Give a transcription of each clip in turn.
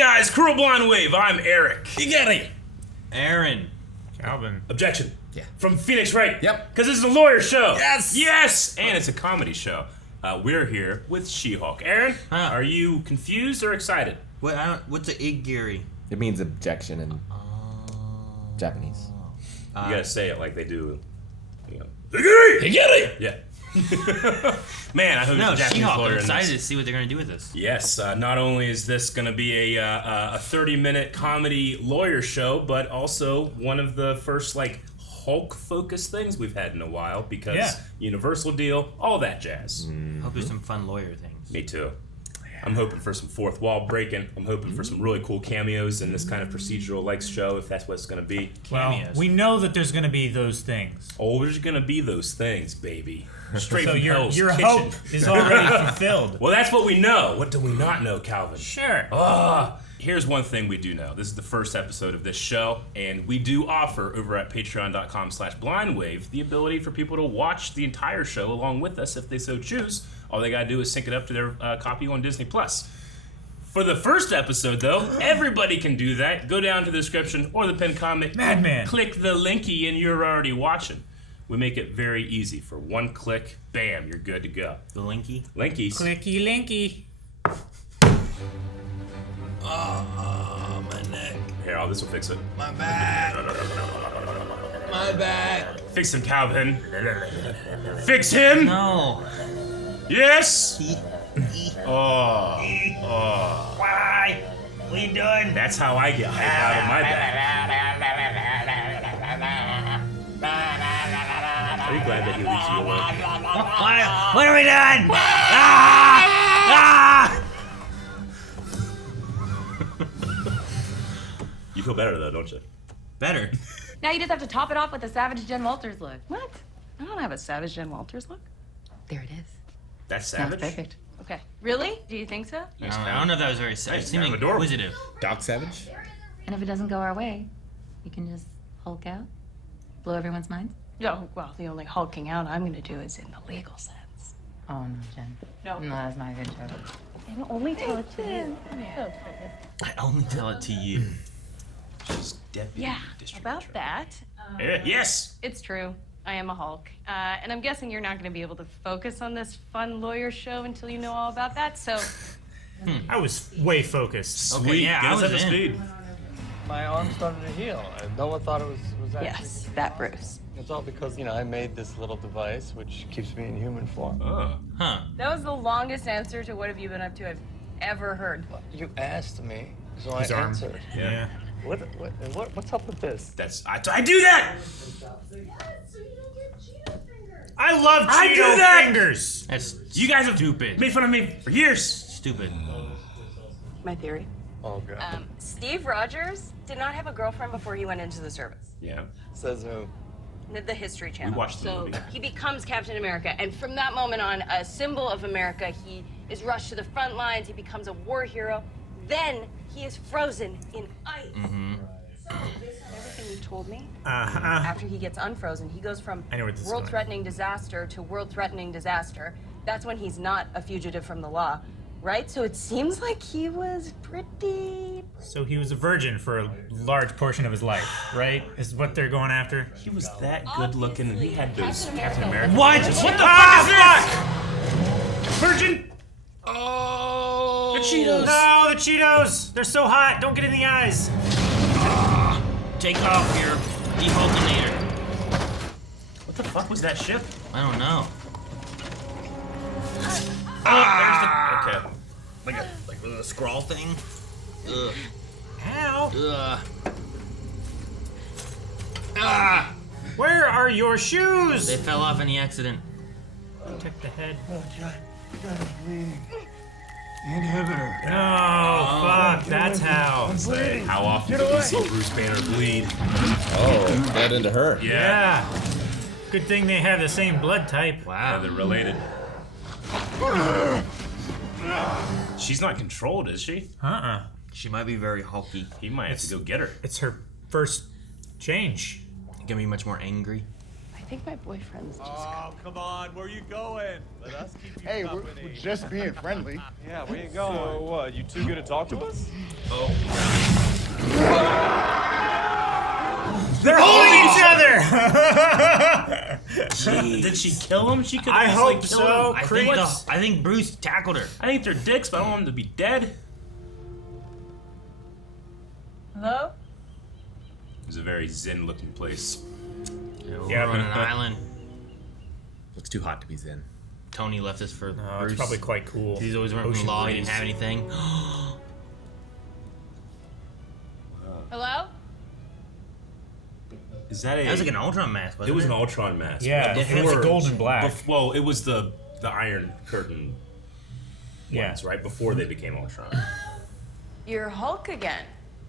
guys, Cruel Blonde Wave, I'm Eric. You got it. Aaron. Calvin. Objection. Yeah. From Phoenix, right? Yep. Because this is a lawyer show. Yes. Yes! And it's a comedy show. We're here with She-Hulk. Aaron, are you confused or excited? What's a igiri? It means objection in Japanese. You gotta say it like they do, you know. You got it. Yeah. Man, I hope No, the Japanese She-Hulk. lawyer I'm in excited this. to see what they're gonna do with this. Yes, not only is this going to be a 30-minute comedy lawyer show, but also one of the first Hulk-focused things we've had in a while because Universal deal, all that jazz. Hope there's some fun lawyer things. Me too. I'm hoping for some fourth wall breaking. I'm hoping for some really cool cameos in this kind of procedural show, if that's what it's going to be. Well, Cameos. we know that there's going to be those things. Oh, there's going to be those things, baby. Straight So from your Hell's your Kitchen. hope is already fulfilled. Well, that's what we know. What do we not know, Calvin? Sure. Here's one thing we do know. This is the first episode of this show, and we do offer over at patreon.com/blindwave the ability for people to watch the entire show along with us if they so choose. All they gotta do is sync it up to their copy on Disney+. For the first episode, though, everybody can do that. Go down to the description or the pinned comment. Madman. Click the linky and you're already watching. We make it very easy. For one click, bam, you're good to go. The linky. Linkies. Clicky linky. Oh, my neck. Here, this will fix it. My back. My back. Fix him, Calvin. Fix him! No. Yes! Oh. Why? What are you doing? That's how I get hype out of my back. Are you glad that he leaves you alone? What are we doing? You feel better though, don't you? Better. Now you just have to top it off with a Savage Jen Walters look. What? I don't have a Savage Jen Walters look. There it is. That's Sounds savage. perfect. Okay. Really? Do you think so? I don't know if that was very sad. Nice, It seemed kind of adorable. inquisitive. Doc Savage? And if it doesn't go our way, you can just Hulk out, blow everyone's minds. No, well, the only hulking out I'm going to do is in the legal sense. Oh no, Jen. No. No, that's not a good joke. And only tell it to you. I only tell it to you. She's deputy Yeah, district about attorney. that. Yes! It's true. I am a Hulk. And I'm guessing you're not going to be able to focus on this fun lawyer show until you know all about that, so... I was way focused. Sweet, yeah, get I us was up to in. speed. My arm started to heal, and no one thought it was actually. Yes, that Bruce. It's all because, I made this little device which keeps me in human form. Oh. Huh. That was the longest answer to what have you been up to I've ever heard. You asked me, so His I arm. answered. Yeah. What's up with this? I do that! I love I do Cheeto that! fingers. That's You guys have stupid. made fun of me for years. Stupid. My theory. Oh, God. Steve Rogers did not have a girlfriend before he went into the service. Yeah. Says who? The History Channel. watched the so movie. he becomes Captain America, and from that moment on, a symbol of America, he is rushed to the front lines, he becomes a war hero, then he is frozen in ice. So, based on everything you told me, after he gets unfrozen, he goes from I know where this is going. world-threatening disaster to world-threatening disaster. That's when he's not a fugitive from the law, right? So it seems like he was pretty... So he was a virgin for a large portion of his life, right? Is what they're going after. He was that good looking and he had those Captain America. What? pictures. What the fuck is this? Virgin! Oh. The Cheetos! No, the Cheetos! They're so hot. Don't get in the eyes. Take off your dehulkinator. What the fuck was that ship? I don't know. Oh, there's the... Okay. Like a scrawl thing. Ugh. Ow. Ugh. Where are your shoes? They fell off in the accident. Protect the head. Inhibitor. No, fuck. That's how. How often do we see Bruce Banner bleed? Oh, that into her. Yeah. Good thing they have the same blood type. Yeah, Wow. they're related. She's not controlled, is she? Uh-uh. She might be very hulky. He might have to go get her. It's her first change. Gonna be much more angry. I think my boyfriend's just Oh, come on. Where you going? Let us keep you Hey, we're company. just being friendly. Yeah, where you going? So what? You two gonna talk to us? Oh. They're holding each other. Did she kill him? She could. I hope kill so. Him. I think Bruce tackled her. I think they're dicks, but I don't want them to be dead. Hello? It's a very zen-looking place. Yeah, we're on an island. Looks too hot to be Zen. Tony left us for Oh, Bruce. it's probably quite cool. He's always running from Ocean law. He breeze. didn't have anything. Hello? Is that a? That was like an Ultron mask, wasn't It it? was an Ultron mask. Yeah, It it was Before- gold and black. Well, it was the Iron Curtain Yeah. ones, right before they became Ultron. You're Hulk again.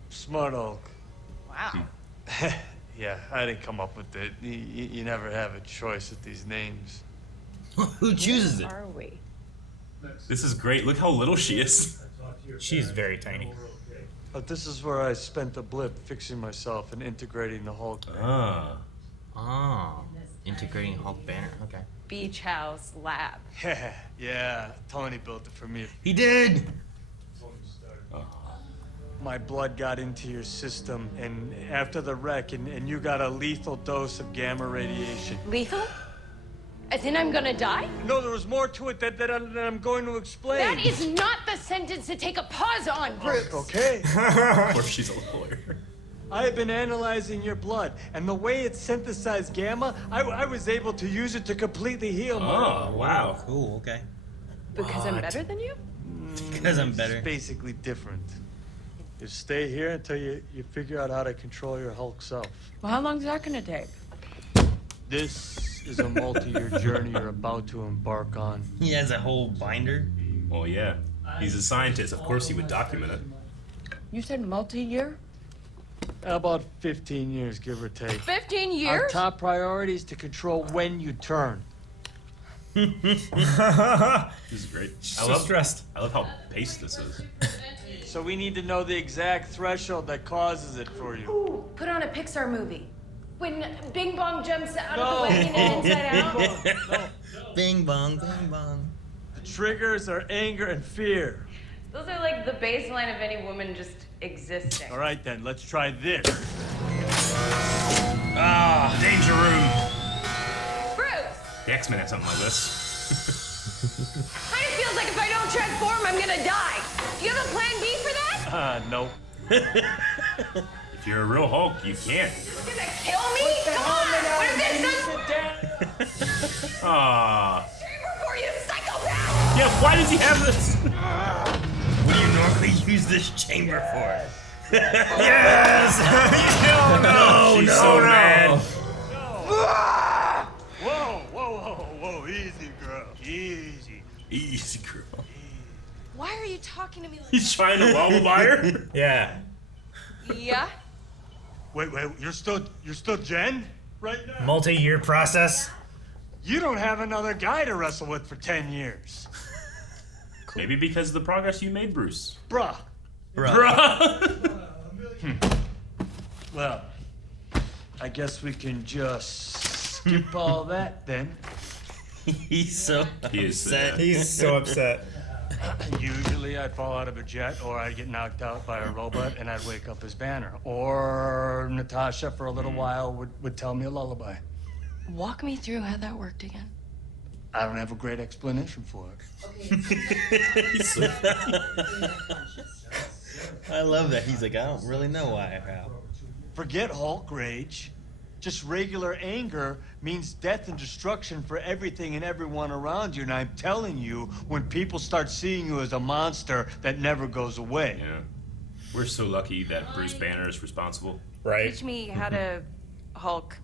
Smart Hulk. Wow. Yeah, I didn't come up with it. You never have a choice with these names. Who chooses it? Are we? This is great. Look how little she is. She's very tiny. But this is where I spent the blip fixing myself and integrating the Hulk. Ah. Oh, integrating Hulk banner. Okay. Beach house lab. Yeah, Tony built it for me. He did. My blood got into your system, and after the wreck, and you got a lethal dose of gamma radiation. Lethal? As in I'm gonna die? No, there was more to it that I'm going to explain. That is not the sentence to take a pause on, Bruce. Okay. Of course, she's a lawyer. I have been analyzing your blood, and the way it synthesized gamma, I was able to use it to completely heal me. Oh, wow. Cool. Okay. Because I'm better than you? Because I'm better. It's basically different. You stay here until you figure out how to control your Hulk self. Well, how long is that gonna take? This is a multi-year journey you're about to embark on. He has a whole binder. Well, yeah. He's a scientist. Of course, he would document it. You said multi-year? About 15 years, give or take. 15 Our years? top priority is to control when you turn. This is great. So stressed. I love how paced this is. So we need to know the exact threshold that causes it for you. Ooh, put on a Pixar movie. When Bing Bong jumps out of the wagon and inside out. Bing bong, bing bong. The triggers are anger and fear. Those are like the baseline of any woman just existing. All right then, let's try this. Ah, danger room. Bruce! The X-Men have something like this. Kind of feels like if I don't transform, I'm gonna die. Do you have a plan B for that? No. If you're a real Hulk, you can't. You're gonna kill me? Come on! What if this does Ah. chamber for you, psychopath? Yeah, why does he have this? What do you normally use this chamber for? Yes! She's so mad. Whoa, easy, girl. Easy. Easy, girl. Why are you talking to me like He's trying to lullaby her. Yeah. Yeah? Wait, you're still Jen? Right now? Multi-year process. You don't have another guy to wrestle with for 10 years. Maybe because of the progress you made, Bruce. Bruh. Bruh. Well, I guess we can just skip all that then. He's so He is upset. He's so upset. Usually I'd fall out of a jet, or I'd get knocked out by a robot and I'd wake up as Banner. Or Natasha for a little while would tell me a lullaby. Walk me through how that worked again. I don't have a great explanation for it. I love that. He's like, I don't really know why. Forget Hulk rage. Just regular anger means death and destruction for everything and everyone around you. And I'm telling you, when people start seeing you as a monster that never goes away. Yeah. We're so lucky that Bruce Banner is responsible. Right. Teach me how to Hulk,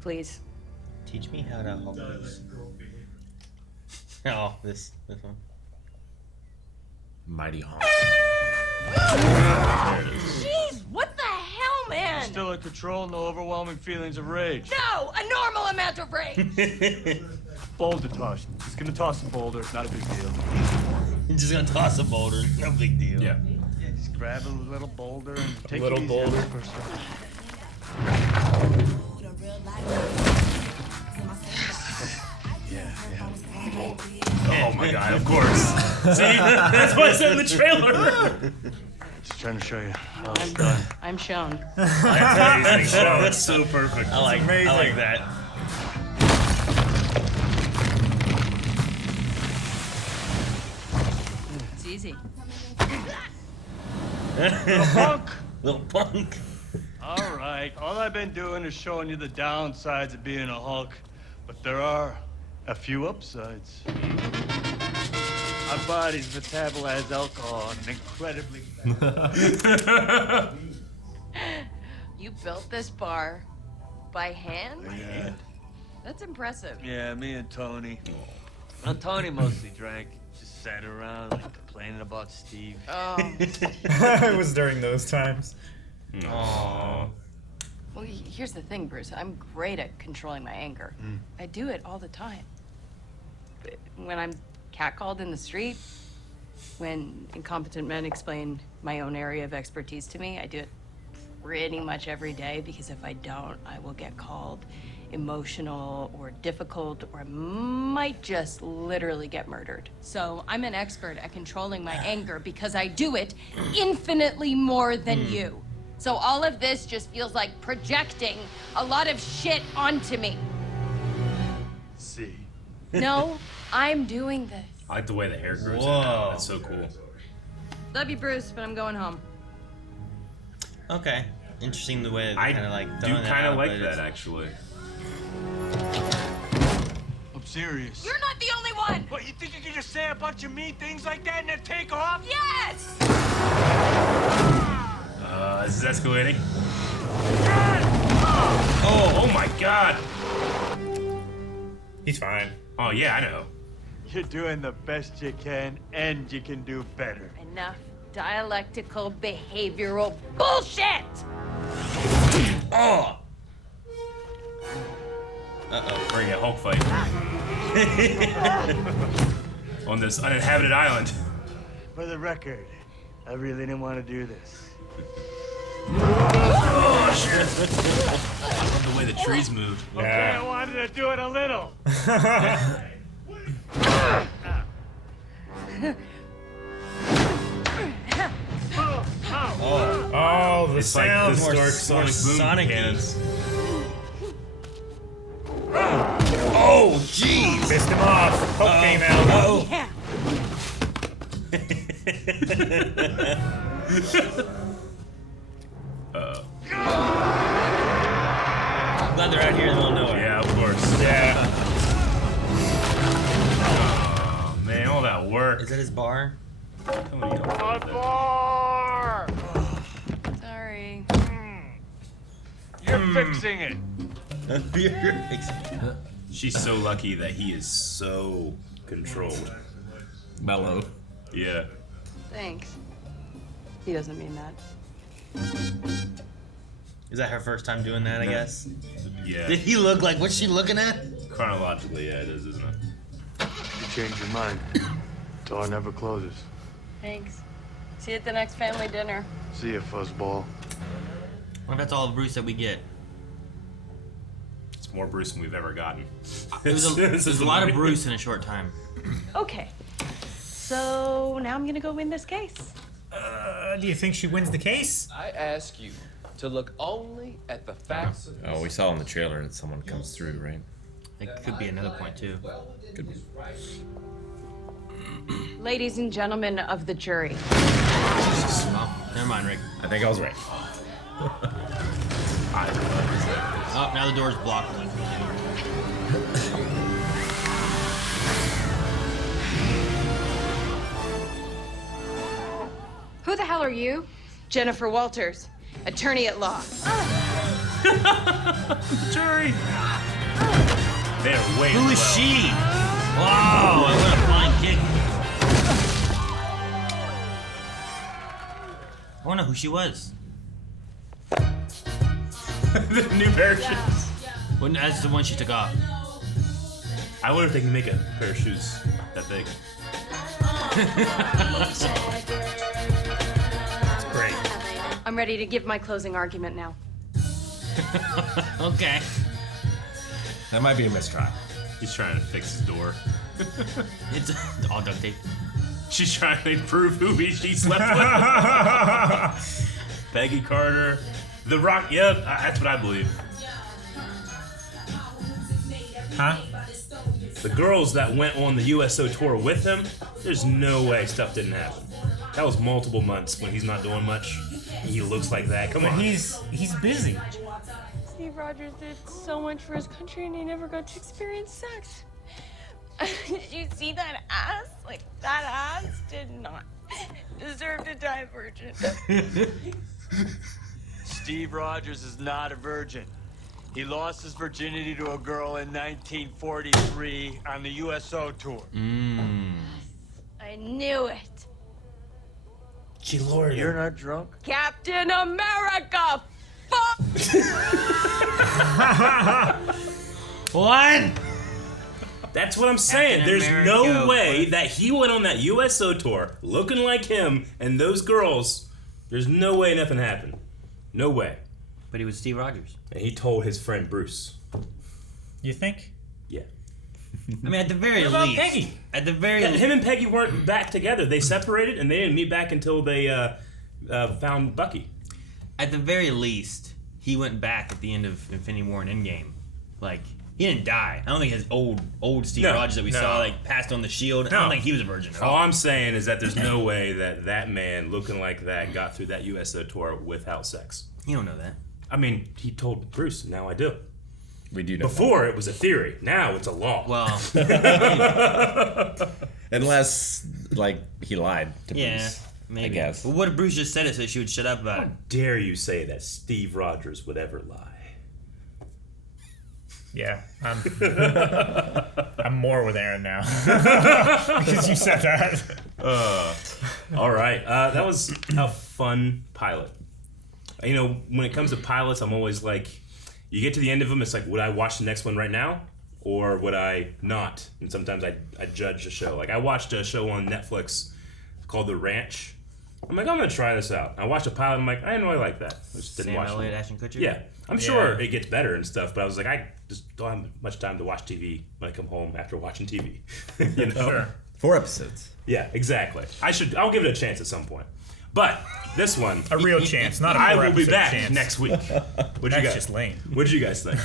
please. Teach me how to Hulk. Oh, this one. Mighty Hulk. Jeez, what the hell, man? Still in control, no overwhelming feelings of rage. No, a normal amount of rage. Boulder toss. He's gonna toss a boulder, not a big deal. He's just gonna toss a boulder. No big deal. Yeah. Just grab a little boulder and take Little it easy. boulder. Oh my god, of course. See? That's what I said in the trailer. Just trying to show you how it's done. I'm shown. That's so perfect. I like that. It's easy. Punk! Little punk. All right. All I've been doing is showing you the downsides of being a Hulk. But there are a few upsides. Our bodies metabolize alcohol at an incredibly You built this bar by hand? Yeah. That's impressive. Yeah, me and Tony. Well, Tony mostly drank. Just sat around like complaining about Steve. Oh. It was during those times. Aww. Well, here's the thing, Bruce. I'm great at controlling my anger. I do it all the time. But when I'm catcalled in the street, when incompetent men explain my own area of expertise to me, I do it pretty much every day, because if I don't, I will get called emotional or difficult, or I might just literally get murdered. So I'm an expert at controlling my anger because I do it infinitely more than you. So all of this just feels like projecting a lot of shit onto me. See. No, I'm doing this. I like the way the hair grows in Whoa. now. That's so cool. Love you, Bruce, but I'm going home. Okay. Interesting the way that I kind of like do throwing kind of out, like but that, it's- actually. I'm serious. You're not the only one! What, you think you can just say a bunch of mean things like that and then take off? Yes! This is escalating. Oh my god! He's fine. Oh yeah, I know. You're doing the best you can, and you can do better. Enough dialectical behavioral bullshit! Oh! Bring a Hulk fight. On this uninhabited island. For the record, I really didn't want to do this. Oh shit! I love the way the trees moved. Okay, I wanted to do it a little. Oh, the It's like sound. the More Sonic boom Sonic cannons. Oh, jeez! Pissed him off. Hope came out. Oh. Yeah. I'm glad they're out here in the middle of nowhere. Yeah, of course. Yeah. Oh man, all that work. Is that his bar? Tony, don't- My bar! Sorry. You're fixing it. She's so lucky that he is so controlled. Mellow. Yeah. Thanks. He doesn't mean that. Is that her first time doing that, I guess? Yeah. Did he look like what's she looking at? Chronologically, yeah, it is, isn't it? You change your mind. Door never closes. Thanks. See you at the next family dinner. See ya, fuzzball. What if that's all the Bruce that we get? It's more Bruce than we've ever gotten. It was This a lot of Bruce in a short time. Okay. So now I'm gonna go win this case. Do you think she wins the case? I ask you to look only at the facts of Oh, we saw in the trailer that someone comes through, right? It could be another point too. Could be. Ladies and gentlemen of the jury. Oh, never mind, Rick. I think I was right. Oh, now the door's blocked. Who the hell are you? Jennifer Walters, attorney at law. Jury! They're way Who is she? Wow, I went a flying kick. I wonder who she was. The new parachutes. When that's the one she took off. I wonder if they can make a pair of shoes that big. Great. I'm ready to give my closing argument now. Okay. That might be a mistrial. He's trying to fix his door. It's all duct tape. She's trying to prove who she slept with. Peggy Carter. The Rock, yeah, that's what I believe. Huh? The girls that went on the USO tour with him, there's no way stuff didn't happen. That was multiple months when he's not doing much. He looks like that. Come But on. he's busy. Steve Rogers did so much for his country and he never got to experience sex. Did you see that ass? Like, that ass did not deserve to die virgin. Steve Rogers is not a virgin. He lost his virginity to a girl in 1943 on the USO tour. I knew it. She lured You're him. not drunk? Captain America! Fuck! What? That's what I'm saying. Captain There's America, no way what? that he went on that USO tour looking like him and those girls. There's no way nothing happened. No way. But he was Steve Rogers. And he told his friend Bruce. You think? Yeah. I mean, at the very What about least. Peggy? At the very least. Him and Peggy weren't back together. They separated and they didn't meet back until they found Bucky. At the very least, he went back at the end of Infinity War and Endgame. Like, he didn't die. I don't think his old Steve No, Rogers that we no. saw, like, passed on the shield. I No. don't think he was a virgin at All all. I'm saying is that there's no way that that man looking like that got through that USO tour without sex. You don't know that. I mean, he told Bruce, now I do. We do know. Before, it was a theory. Now it's a law. Well, Unless, like, he lied to yeah, Bruce. maybe. I guess. But what if Bruce just said it so she would shut up about it? How dare you say that Steve Rogers would ever lie? Yeah, I'm more with Aaron now because you said that. All right. That was a fun pilot. You know, when it comes to pilots, I'm always like, you get to the end of them, it's like, would I watch the next one right now? Or would I not? And sometimes I judge a show. Like, I watched a show on Netflix called The Ranch. I'm like, I'm going to try this out. I watched a pilot, I'm like, I didn't really like that. I just didn't Sam watch Elliott, it. Ashton Kutcher? Yeah. I'm sure it gets better and stuff, but I was like, I just don't have much time to watch TV when I come home after watching TV. You know? Sure. 4 episodes. Yeah, exactly. I'll give it a chance at some point. But this one, A real chance, not a I will be 4-episode back chance. next week. What'd you That's guys? just lame. What'd you guys think?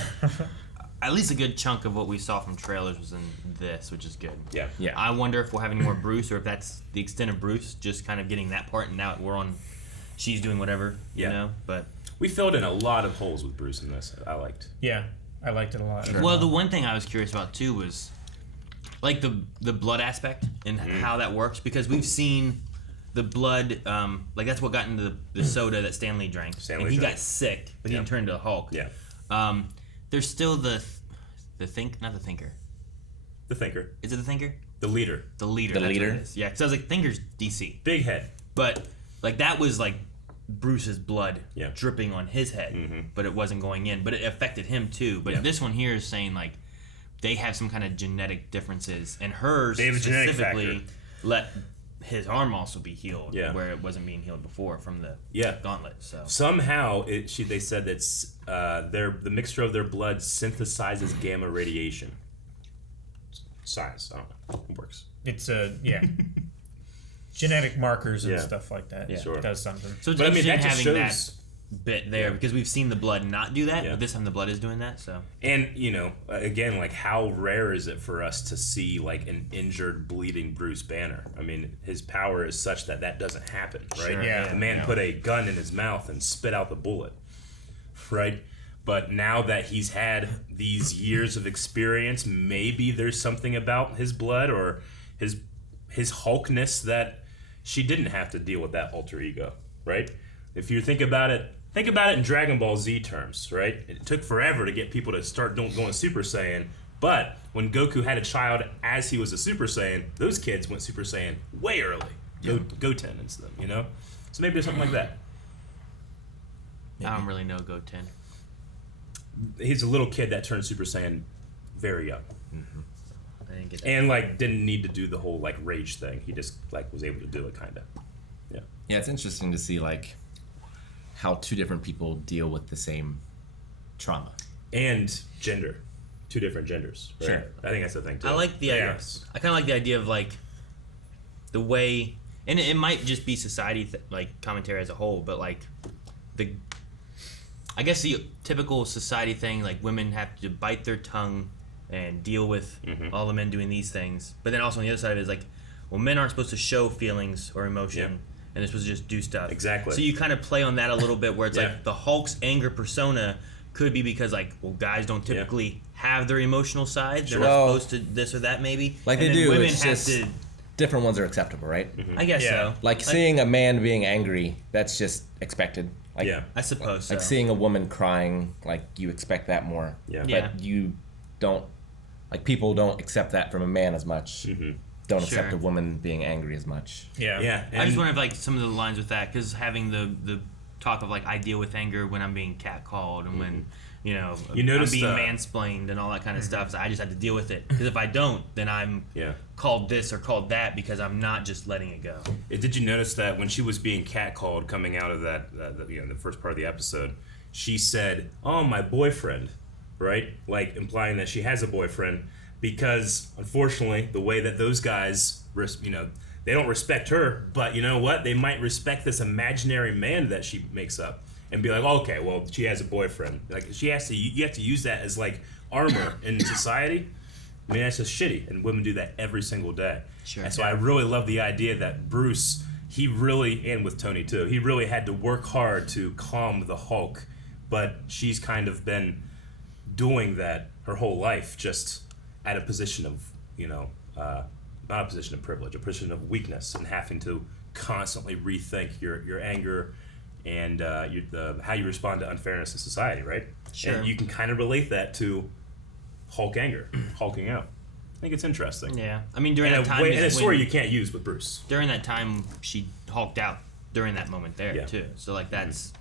At least a good chunk of what we saw from trailers was in this, which is good. Yeah. Yeah. I wonder if we'll have any more Bruce, or if that's the extent of Bruce, just kind of getting that part, and now we're on. She's doing whatever, Yeah. you know. But We filled in a lot of holes with Bruce in this. I liked. Yeah, I liked it a lot. well, the one thing I was curious about too was like the blood aspect and how that works, because we've seen the blood. Like that's what got into the soda that Stan Lee drank, and he got sick, but he didn't turn into a Hulk. Yeah. There's still not the thinker. The Thinker. Is it the thinker? The Leader. The leader. The that's what leader? it is. Yeah, because I was like, thinker's DC, Big head. but like that was like Bruce's blood Yeah. dripping on his head, but it wasn't going in. But it affected him too. But Yeah. this one here is saying like they have some kind of genetic differences, and hers They have a genetic specifically let his arm also be healed, Yeah. where it wasn't being healed before from the Yeah. gauntlet. So Somehow, they said that the mixture of their blood synthesizes gamma radiation. Science. I don't know. It works. It's genetic markers and Yeah. stuff like that. Yeah. Sure. It does something. So it's But I mean, interesting that just having shows. that bit there, because we've seen the blood not do that, Yeah. but this time the blood is doing that. So And, you know, again, like, how rare is it for us to see, like, an injured, bleeding Bruce Banner? I mean, his power is such that that doesn't happen, right? Sure, yeah, The man yeah. put a gun in his mouth and spit out the bullet, right? But now that he's had these years of experience, maybe there's something about his blood or his Hulkness that she didn't have to deal with that alter ego, right? If you think about it in Dragon Ball Z terms, right? It took forever to get people to start going Super Saiyan, but when Goku had a child as he was a Super Saiyan, those kids went Super Saiyan way early. Goten and stuff, you know? So maybe there's something like that. I don't really know Goten. He's a little kid that turned Super Saiyan very young. I didn't get that. And, like, didn't need to do the whole, like, rage thing. He just, like, was able to do it, kind of. Yeah. Yeah, it's interesting to see, like, how 2 different people deal with the same trauma. And gender. two different genders. Right? Sure. I think that's the thing too. I like the idea. Yes. I kind of like the idea of like the way, and it might just be society like commentary as a whole, but like I guess the typical society thing, like women have to bite their tongue and deal with all the men doing these things, but then also on the other side of it is like, well, men aren't supposed to show feelings or emotion. And they're supposed to just do stuff. Exactly. So you kind of play on that a little bit, where it's like the Hulk's anger persona could be because like, well, guys don't typically have their emotional side. They're not supposed to this or that maybe. Like and they then do. Women It's have just to. different ones are acceptable, right? I guess so. Like seeing a man being angry, that's just expected. Like, I suppose so. Like seeing a woman crying, like you expect that more. But you don't, like people don't accept that from a man as much. Don't accept a woman being angry as much. Yeah. I just wonder if like some of the lines with that, because having the talk of like I deal with anger when I'm being catcalled and when you notice I'm being mansplained and all that kind of stuff. So I just have to deal with it, because if I don't, then I'm called this or called that because I'm not just letting it go. Did you notice that when she was being catcalled coming out of that the first part of the episode, she said, "Oh, my boyfriend," right? Like implying that she has a boyfriend. Because unfortunately, the way that those guys, they don't respect her, but you know what? They might respect this imaginary man that she makes up and be like, okay, well, she has a boyfriend. Like you have to use that as like armor in society. I mean, that's just shitty, and women do that every single day. Sure. And so I really love the idea that Bruce, and with Tony too, he really had to work hard to calm the Hulk, but she's kind of been doing that her whole life, just at a position of, not a position of privilege, a position of weakness, and having to constantly rethink your anger and how you respond to unfairness in society, right? Sure. And you can kind of relate that to Hulk anger, hulking out. I think it's interesting. Yeah. I mean, during and that time... and a story you can't use with Bruce. During that time, she hulked out during that moment there, too. So, like, that's...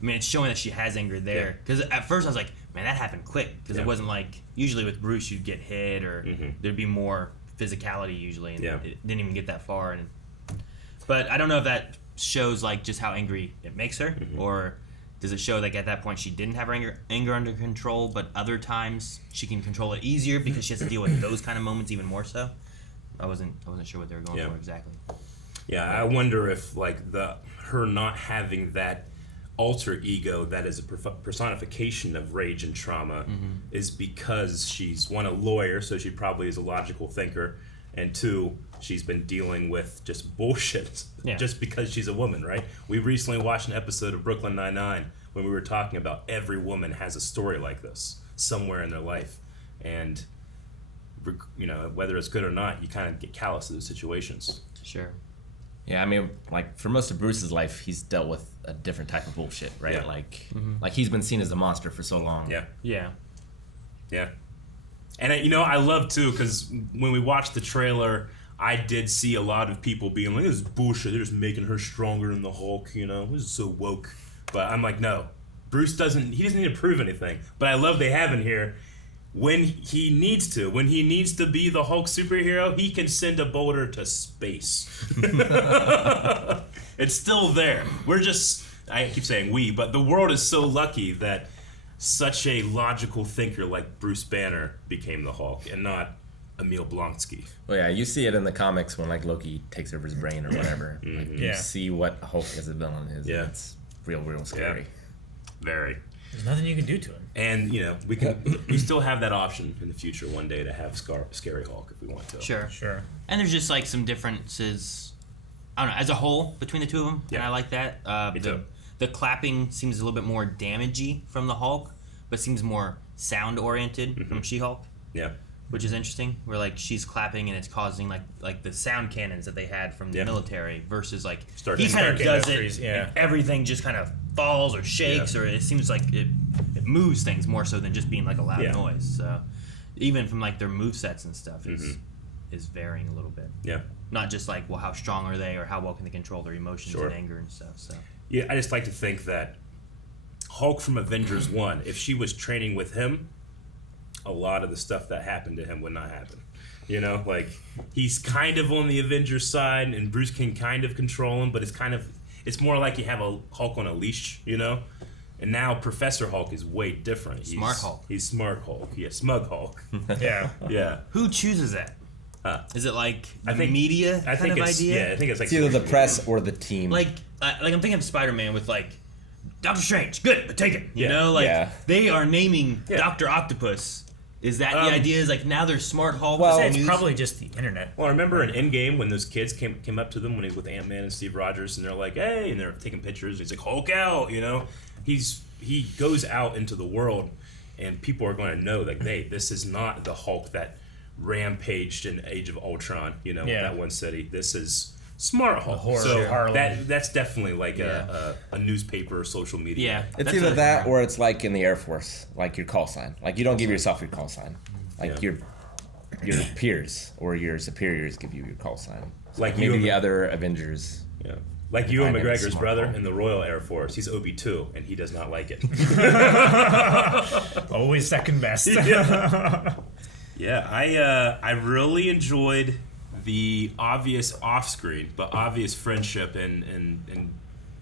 I mean, it's showing that she has anger there. Because at first I was like, man, that happened quick. Because it wasn't like, usually with Bruce you'd get hit or there'd be more physicality usually. And it didn't even get that far. But I don't know if that shows like just how angry it makes her. Or does it show like at that point she didn't have her anger under control, but other times she can control it easier because she has to deal with those kind of moments even more so? I wasn't sure what they were going for exactly. Yeah, I wonder if like her not having that alter ego that is a personification of rage and trauma is because she's, one, a lawyer, so she probably is a logical thinker, and two, she's been dealing with just bullshit just because she's a woman, right? We recently watched an episode of Brooklyn Nine-Nine when we were talking about every woman has a story like this somewhere in their life, and whether it's good or not, you kind of get callous to those situations. Sure. Yeah, I mean, like for most of Bruce's life, he's dealt with a different type of bullshit, right? Yeah. Like he's been seen as a monster for so long. Yeah. And I love too, because when we watched the trailer, I did see a lot of people being like, "This is bullshit. They're just making her stronger than the Hulk. This is so woke." But I'm like, no, Bruce doesn't need to prove anything. But I love they have in here. When he needs to be the Hulk superhero, he can send a boulder to space. It's still there. I keep saying we, but the world is so lucky that such a logical thinker like Bruce Banner became the Hulk and not Emil Blonsky. Well, yeah, you see it in the comics when like Loki takes over his brain or whatever. Like, you see what Hulk as a villain is. Yeah. It's real scary. Yeah. Very. There's nothing you can do to him. And we still have that option in the future one day to have Scary Hulk if we want to. Sure. And there's just like some differences, I don't know, as a whole between the two of them. Yeah. And I like that. Me too. The clapping seems a little bit more damagey from the Hulk, but seems more sound oriented from She-Hulk. Yeah. Which is interesting, where like she's clapping and it's causing like the sound cannons that they had from the military versus like he kind of does it and everything just kind of falls or shakes or it seems like it moves things more so than just being like a loud noise. So even from like their movesets and stuff is varying a little bit. Yeah. Not just like, well, how strong are they or how well can they control their emotions and anger and stuff. So yeah, I just like to think that Hulk from Avengers 1, if she was training with him, a lot of the stuff that happened to him would not happen. Like he's kind of on the Avengers side and Bruce can kind of control him, but it's more like you have a Hulk on a leash, And now Professor Hulk is way different. Smart Hulk. He's Smart Hulk. Yeah, Smug Hulk. Yeah. Yeah. Who chooses that? Is it like the I think media I think kind of it's, idea? Yeah, I think it's like It's either the social press media. or the team. Like I'm thinking of Spider-Man with like Doctor Strange, good, but take it. You Yeah. know, like Yeah. they are naming Yeah. Doctor Octopus. Is that the idea? Is like now there's Smart Hulk? Well, is that It's news? probably just the internet. Well, I remember in Endgame when those kids came up to them when he was with Ant-Man and Steve Rogers, and they're like, "Hey," and they're taking pictures. And he's like, "Hulk out," you know. He goes out into the world, and people are going to know that, hey, this is not the Hulk that rampaged in Age of Ultron, you know, Yeah. that one city. This is Smart Hulk. horror So of Harlem. that's definitely like a newspaper or social media. Yeah, it's that's either a- that or it's like in the Air Force, like your call sign. Like you don't give yourself your call sign. Like Yeah. your peers or your superiors give you your call sign. Like Maybe you- the other Avengers. Yeah. Like Ewan Find him McGregor's Smart brother Hulk. in the Royal Air Force. He's OB2, and he does not like it. Always second best. Yeah, I really enjoyed the obvious off-screen but obvious friendship and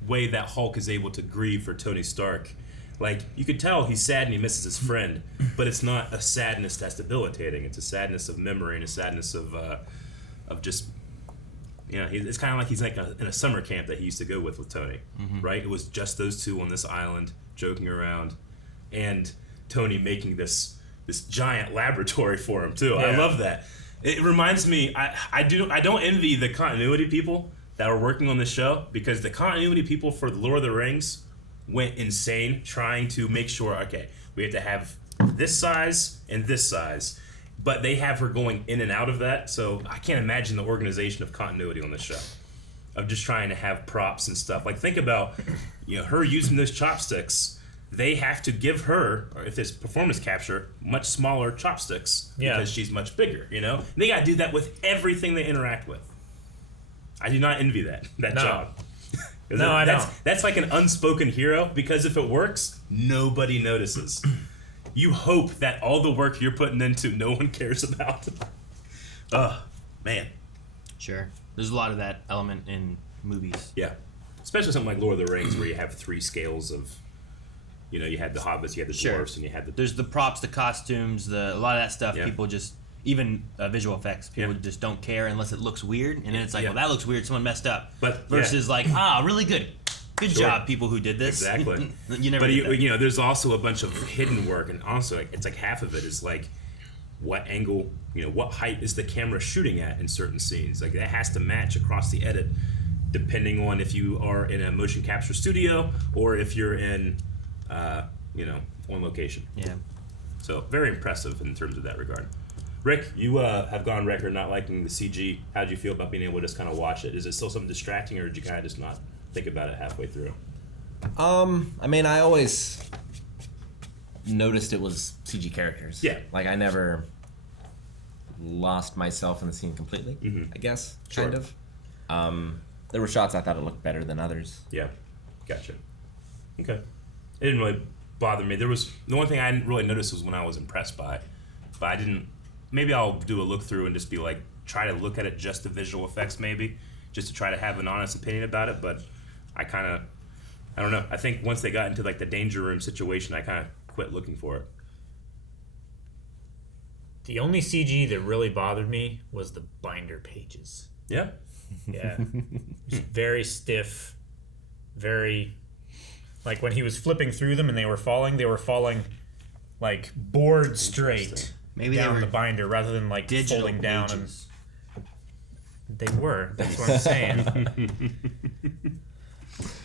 way that Hulk is able to grieve for Tony Stark. Like, you could tell he's sad and he misses his friend, but it's not a sadness that's debilitating. It's a sadness of memory and a sadness of just, you know, it's kind of like he's like in a summer camp that he used to go with Tony, right? It was just those two on this island joking around, and Tony making this giant laboratory for him too. I Yeah. love that. It reminds me, I don't envy the continuity people that are working on this show, because the continuity people for the Lord of the Rings went insane trying to make sure, okay, we have to have this size and this size, but they have her going in and out of that. So I can't imagine the organization of continuity on this show, of just trying to have props and stuff. Like, think about, you know, her using those chopsticks. They have to give her, or if it's performance capture, much smaller chopsticks because she's much bigger, you know? And they got to do that with everything they interact with. I do not envy that No. job. No, I don't. That's like an unspoken hero, because if it works, nobody notices. You hope that all the work you're putting into, no one cares about. Man. Sure. There's a lot of that element in movies. Yeah. Especially something like Lord of the Rings, where you have 3 scales of, you know, you had the hobbits, you had the dwarves, and you had the... There's the props, the costumes, a lot of that stuff. Yeah. People just, even visual effects, people just don't care unless it looks weird, and then it's like, well, that looks weird. Someone messed up. But versus like, really good. Good job, people who did this. Exactly. You never. But did that. you know, there's also a bunch of hidden work, and also like, it's like half of it is like, what angle, you know, what height is the camera shooting at in certain scenes? Like, that has to match across the edit, depending on if you are in a motion capture studio or if you're in, you know, on location. Yeah. So very impressive in terms of that regard. Rick, you have gone record not liking the CG. How did you feel about being able to just kind of watch it? Is it still something distracting, or did you kind of just not think about it halfway through? I mean, I always noticed it was CG characters. Yeah. Like, I never lost myself in the scene completely, I guess, kind of. There were shots I thought it looked better than others. Yeah, gotcha. Okay. It didn't really bother me. The only thing I didn't really notice was when I was impressed by it. But I didn't, maybe I'll do a look through and just be like, try to look at it just the visual effects maybe, just to try to have an honest opinion about it. But I don't know. I think once they got into like the danger room situation, I kind of quit looking for it. The only CG that really bothered me was the binder pages. Yeah? Yeah. Just very stiff, very... Like, when he was flipping through them and they were falling like board straight Maybe down they were the binder rather than like digital folding down. pages. And they were. That's what I'm saying.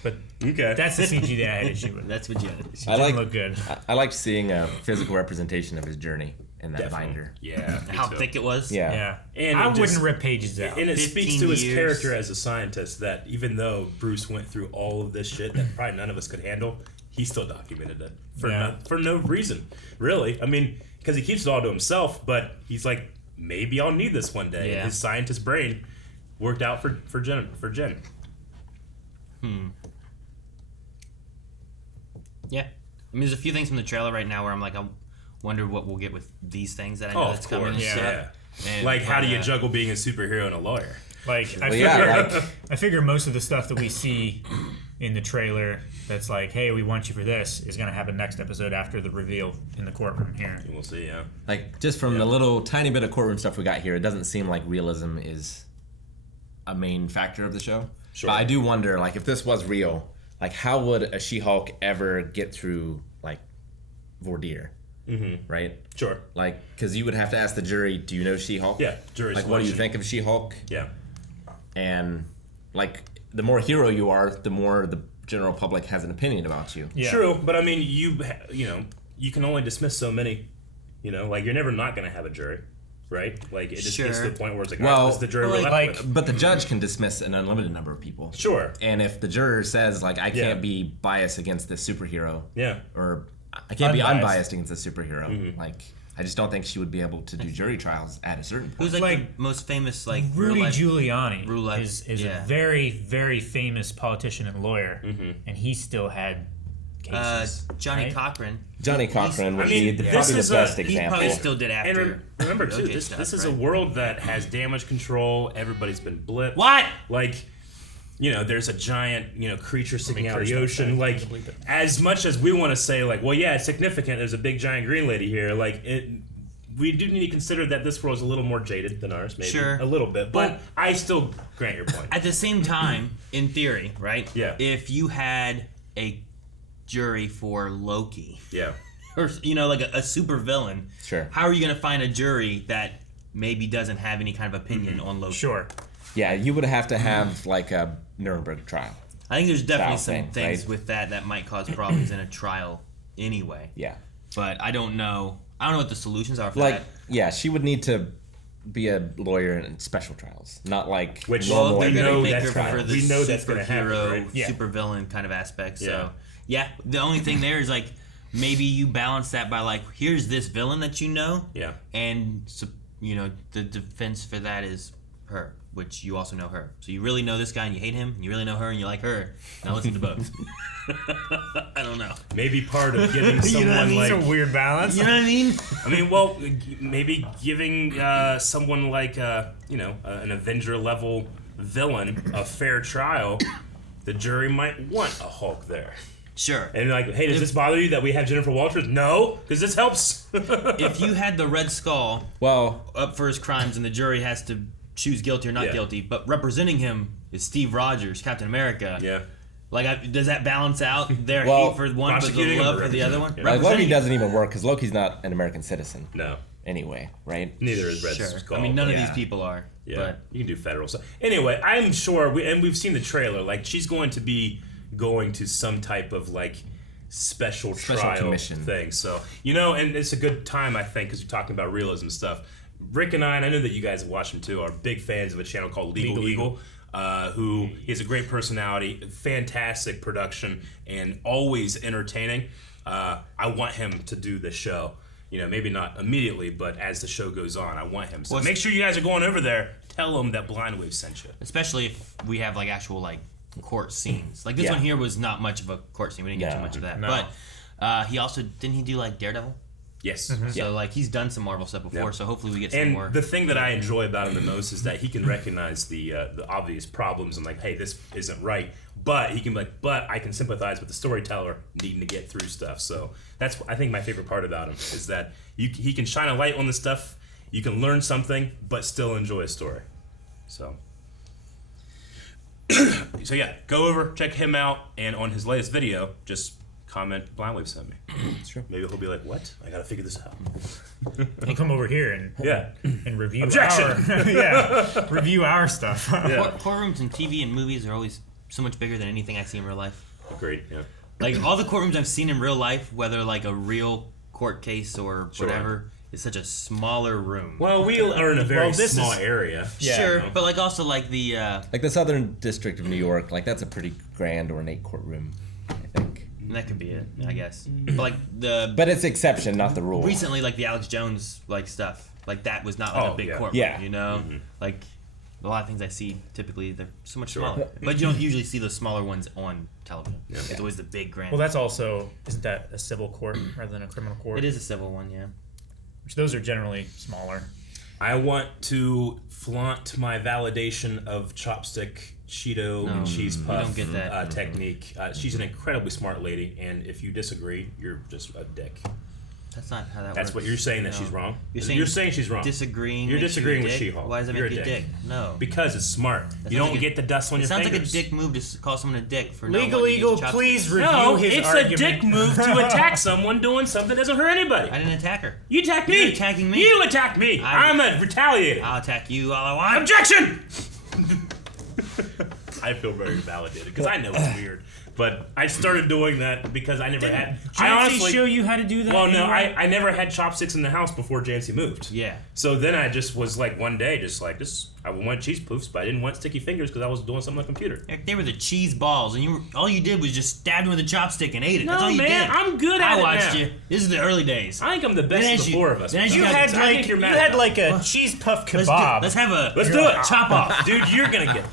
But that's the CG that I had issue with. That's what you had. It didn't look good. I liked seeing a physical representation of his journey in that Definitely. binder. Yeah. me How too. thick it was. Yeah. And I it just- wouldn't rip pages out. And it 15 speaks to his years. character as a scientist that even though Bruce went through all of this shit that probably none of us could handle, he still documented it for no reason, really. I mean, because he keeps it all to himself, but he's like, maybe I'll need this one day. Yeah. And his scientist brain worked out for Jen. Yeah. I mean, there's a few things from the trailer right now where I'm like, I wonder what we'll get with these things that I know Oh, that's of coming. course. and Yeah. stuff. And, Like, how do you juggle being a superhero and a lawyer? Like, I Well, yeah, figure most of the stuff that we see in the trailer that's like, hey, we want you for this, is going to happen next episode after the reveal in the courtroom here. We'll see, yeah. Like, just from the little tiny bit of courtroom stuff we got here, it doesn't seem like realism is a main factor of the show. Sure. But I do wonder, like, if this was real, like, how would a She-Hulk ever get through, like, voir dire? Mm-hmm. Right? Sure. Like, because you would have to ask the jury, do you know She-Hulk? Yeah, jury like, what do you think of She-Hulk? Yeah. And, like, the more hero you are, the more the general public has an opinion about you. Yeah. True, but I mean, you can only dismiss so many. Like, you're never not going to have a jury, right? Like, it just gets to the point where it's like, well, this is the jury we're left with. But the judge can dismiss an unlimited number of people. Sure. And if the juror says, like, I can't be biased against this superhero. Yeah. Or I can't be unbiased against this superhero. Like, I just don't think she would be able to do jury trials at a certain point. Who's like the most famous, like Rudy Giuliani is a very, very famous politician and lawyer, and he still had cases. Johnny Cochran. Johnny Cochran would be probably the best example. He probably still did after. And remember too, this is a world that has damage control. Everybody's been blipped. What? Like, there's a giant, creature sticking out of the ocean. Like, as much as we want to say, like, well, yeah, it's significant. There's a big giant green lady here. Like, we do need to consider that this world is a little more jaded than ours, maybe. Sure. A little bit. But I still grant your point. At the same time, in theory, right? Yeah. If you had a jury for Loki. Yeah. Or, like a super villain. Sure. How are you going to find a jury that maybe doesn't have any kind of opinion on Loki? Sure. Yeah, you would have to have, like, a Nuremberg trial. I think there's definitely some thing, things right? with that might cause problems in a trial anyway. Yeah. But I don't know what the solutions are for Like, that. yeah, she would need to be a lawyer in special trials, not like Which normal they're know going to make that's her right. for the We know that's gonna happen, superhero, right? Yeah. super villain kind of aspect. Yeah. So, yeah, the only thing there is, like, maybe you balance that by, like, here's this villain that you know. Yeah. And, the defense for that is her, which you also know her. So you really know this guy and you hate him, and you really know her and you like her. Now listen to both. I don't know. Maybe part of giving someone like... It's a weird balance. You know what I mean? I mean, well, maybe giving someone like, an Avenger-level villain a fair trial, the jury might want a Hulk there. Sure. And like, hey, does this bother you that we have Jennifer Walters? No, because this helps. If you had the Red Skull up for his crimes and the jury has to choose guilty or not guilty, but representing him is Steve Rogers, Captain America. Yeah. Like, does that balance out their hate for one, but the love for the other one? Yeah. Like, Loki doesn't even work because Loki's not an American citizen. No. Anyway, right? Neither is Red Sure. Skull. I mean, none of these people are. Yeah. But You can do federal stuff. Anyway, I'm sure, we've seen the trailer. Like, she's going to be going to some type of, like, special trial commission thing. So, and it's a good time, I think, because you're talking about realism stuff. Rick and I know that you guys have watched him too, are big fans of a channel called Legal Eagle. Who is a great personality, fantastic production, and always entertaining. I want him to do the show. Maybe not immediately, but as the show goes on, I want him. So make sure you guys are going over there. Tell him that Blind Wave sent you. especially if we have, like, actual, like, court scenes. Like, this one here was not much of a court scene. We didn't get too much of that. No. But he also, didn't he do, like, Daredevil? Yes. So, like, he's done some Marvel stuff before, so hopefully we get some And more. the thing that I enjoy about him the most is that he can recognize the obvious problems and, like, hey, this isn't right. But he can be like, but I can sympathize with the storyteller needing to get through stuff. So that's, I think, my favorite part about him is that he can shine a light on the stuff. You can learn something, but still enjoy a story. So yeah, go over, check him out, and on his latest video, just comment Blind Wave sent me. That's true. Maybe he'll be like, what? I gotta figure this out. He'll come over here and review Objection! review our stuff. Courtrooms and TV and movies are always so much bigger than anything I see in real life. Agreed, yeah. Like, all the courtrooms I've seen in real life, whether, like, a real court case or whatever, is such a smaller room. Well, we are in a very small area. Sure, but, like, also, like, the... like the Southern District of New York, like, that's a pretty grand, ornate courtroom, I think. That could be it, I guess. But, like, But it's exception, not the rule. recently, like, the Alex Jones, like, stuff, like, that was not, like, a big courtroom, Yeah. you know? Like, a lot of things I see, typically, they're so much smaller. But you don't usually see those smaller ones on television. Yeah. It's always the big, grand... Well, that's also... Isn't that a civil court rather than a criminal court? It is a civil one, yeah. Which those are generally smaller. I want to flaunt my validation of chopstick Cheeto and cheese puff don't get that. technique. She's an incredibly smart lady, and if you disagree, you're just a dick. That's not how that works. That's what you're saying, that she's wrong? You're saying she's wrong. Disagreeing. You're disagreeing with dick? She-Hulk. Why does that make you a dick? No. Because it's smart. You don't get the dust on your fingers. It sounds like a dick move to call someone a dick for Legal Eagle, please review his it's argument. a dick move to attack someone doing something that doesn't hurt anybody. I didn't attack her. You attacked me. You're attacking me. You attacked me. I'm a retaliator. I'll attack you all I want. Objection! I feel very validated because I know it's weird. But I started doing that because I never had. I honestly show you how to do that? Well, no, I never had chopsticks in the house before Jancy moved. Yeah. So then I just was like one day, I wanted cheese poofs, but I didn't want sticky fingers because I was doing something on the computer. They were the cheese balls, and all you did was just stab them with a chopstick and ate it. No, That's all you man, did. I'm good at it I watched now. you. This is the early days. I think I'm the best of the four of us. You had like a cheese puff kebab. Let's have a Let's do it. chop off, dude. You're gonna get.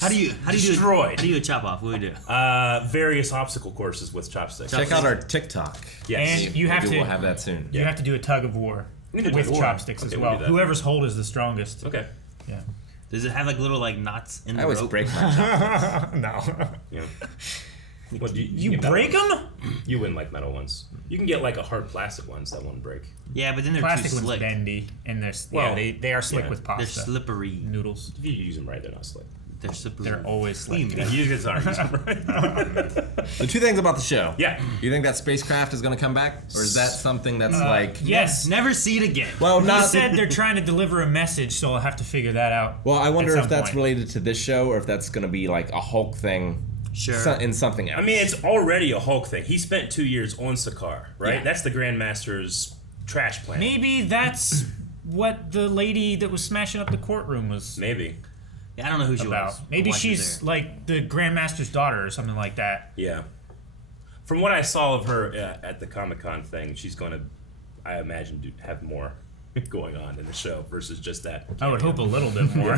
How do you destroyed? How do you chop off? What do we do? Various obstacle courses with chopsticks. Check out our TikTok. Yes. And you have Maybe to. we'll have that soon. You have to do a tug of war with chopsticks as well. Whoever's hold is the strongest. Okay. Yeah. Does it have like little like knots in the I always rope? break my chopsticks. No. Yeah. What, you break them? You wouldn't like metal ones. You can get like a hard plastic ones that won't break. Yeah, but then they're Plastic too ones slick. bendy, and they are slick with pasta. They're slippery noodles. If you use them right, they're not slick. They're slippery. They're always slick. You guys are using them right. The two things about the show. Yeah. You think that spacecraft is going to come back, or is that something that's like? Yes. Never see it again. Well, He not. said they're trying to deliver a message, so I'll have to figure that out. Well, I wonder at if some that's point. related to this show, or if that's going to be like a Hulk thing. Sure. In something else. I mean, it's already a Hulk thing. He spent 2 years on Sakaar, right? Yeah. That's the Grandmaster's trash planet. Maybe that's what the lady that was smashing up the courtroom was Maybe. Yeah, I don't know who she about. was. Maybe Why she was she's there. like the Grandmaster's daughter or something like that. Yeah. From what I saw of her at the Comic-Con thing, she's going to, I imagine, have more going on in the show versus just that. I would hope a little bit more.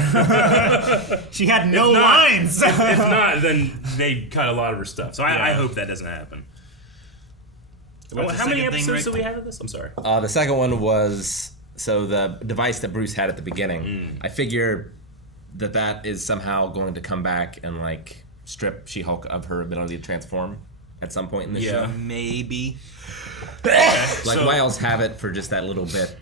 She had no If not- lines. If not, then they cut a lot of her stuff. So I hope that doesn't happen. What's the How many second thing, episodes Rick? do we have of this? I'm sorry. The second one was the device that Bruce had at the beginning. I figure that is somehow going to come back and like strip She-Hulk of her ability to transform at some point in the show. Maybe. Like So- why else have it for just that little bit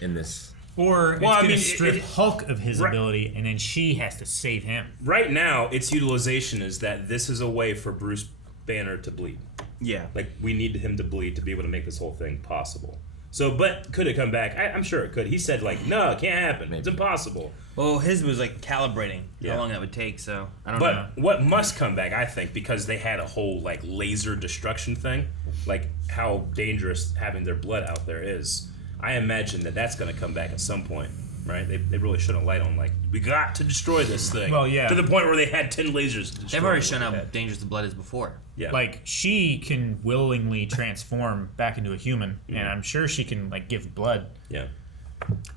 in this? Or it's Well, I going to mean, strip it- Hulk of his Right. ability, and then she has to save him. Right now, its utilization is that this is a way for Bruce Banner to bleed. Yeah. Like, we need him to bleed to be able to make this whole thing possible. So, but could it come back? I'm sure it could. He said, like, no, it can't happen. It's impossible. Well, his was like calibrating Yeah. how long that would take, so I don't But know. what must come back, I think, because they had a whole, like, laser destruction thing, like how dangerous having their blood out there is, I imagine that that's going to come back at some point, right? They really shone a light on, like, we got to destroy this thing. Well, yeah. To the point where they had 10 lasers to destroy They've already it. shown how dangerous the blood is before. Yeah. Like, she can willingly transform back into a human, and I'm sure she can, like, give blood. Yeah.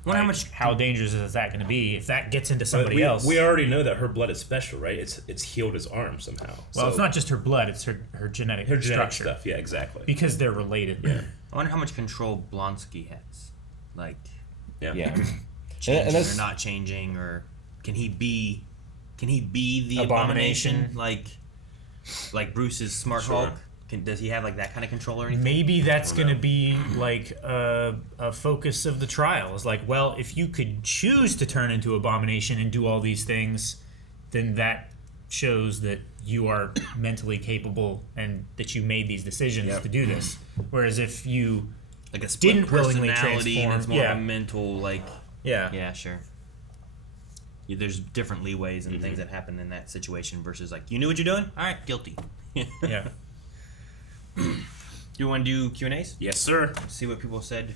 Wonder how much. How dangerous is that going to be if that gets into But somebody we, else? we already know that her blood is special, right? It's healed his arm somehow. Well, So- it's not just her blood; it's her genetic her genetic structure. stuff. Yeah, exactly. Because they're related. Yeah. I wonder how much control Blonsky has. Like, Yeah. changing And that's- or not changing, or can he be the Abomination? Abomination? Like Bruce's Smart Sure. Hulk? Does he have like that kind of control or anything? Maybe that's going to be like a focus of the trial. Is like, well, if you could choose to turn into Abomination and do all these things, then that shows that you are mentally capable and that you made these decisions to do this. Whereas if you Like a split didn't willingly personality and it's transform, more yeah. of a mental like. Yeah. Yeah, sure. Yeah, there's different leeways and things that happen in that situation versus like you knew what you're doing. All right, guilty. Yeah. Do you want to do Q&As? Yes, sir. See what people said.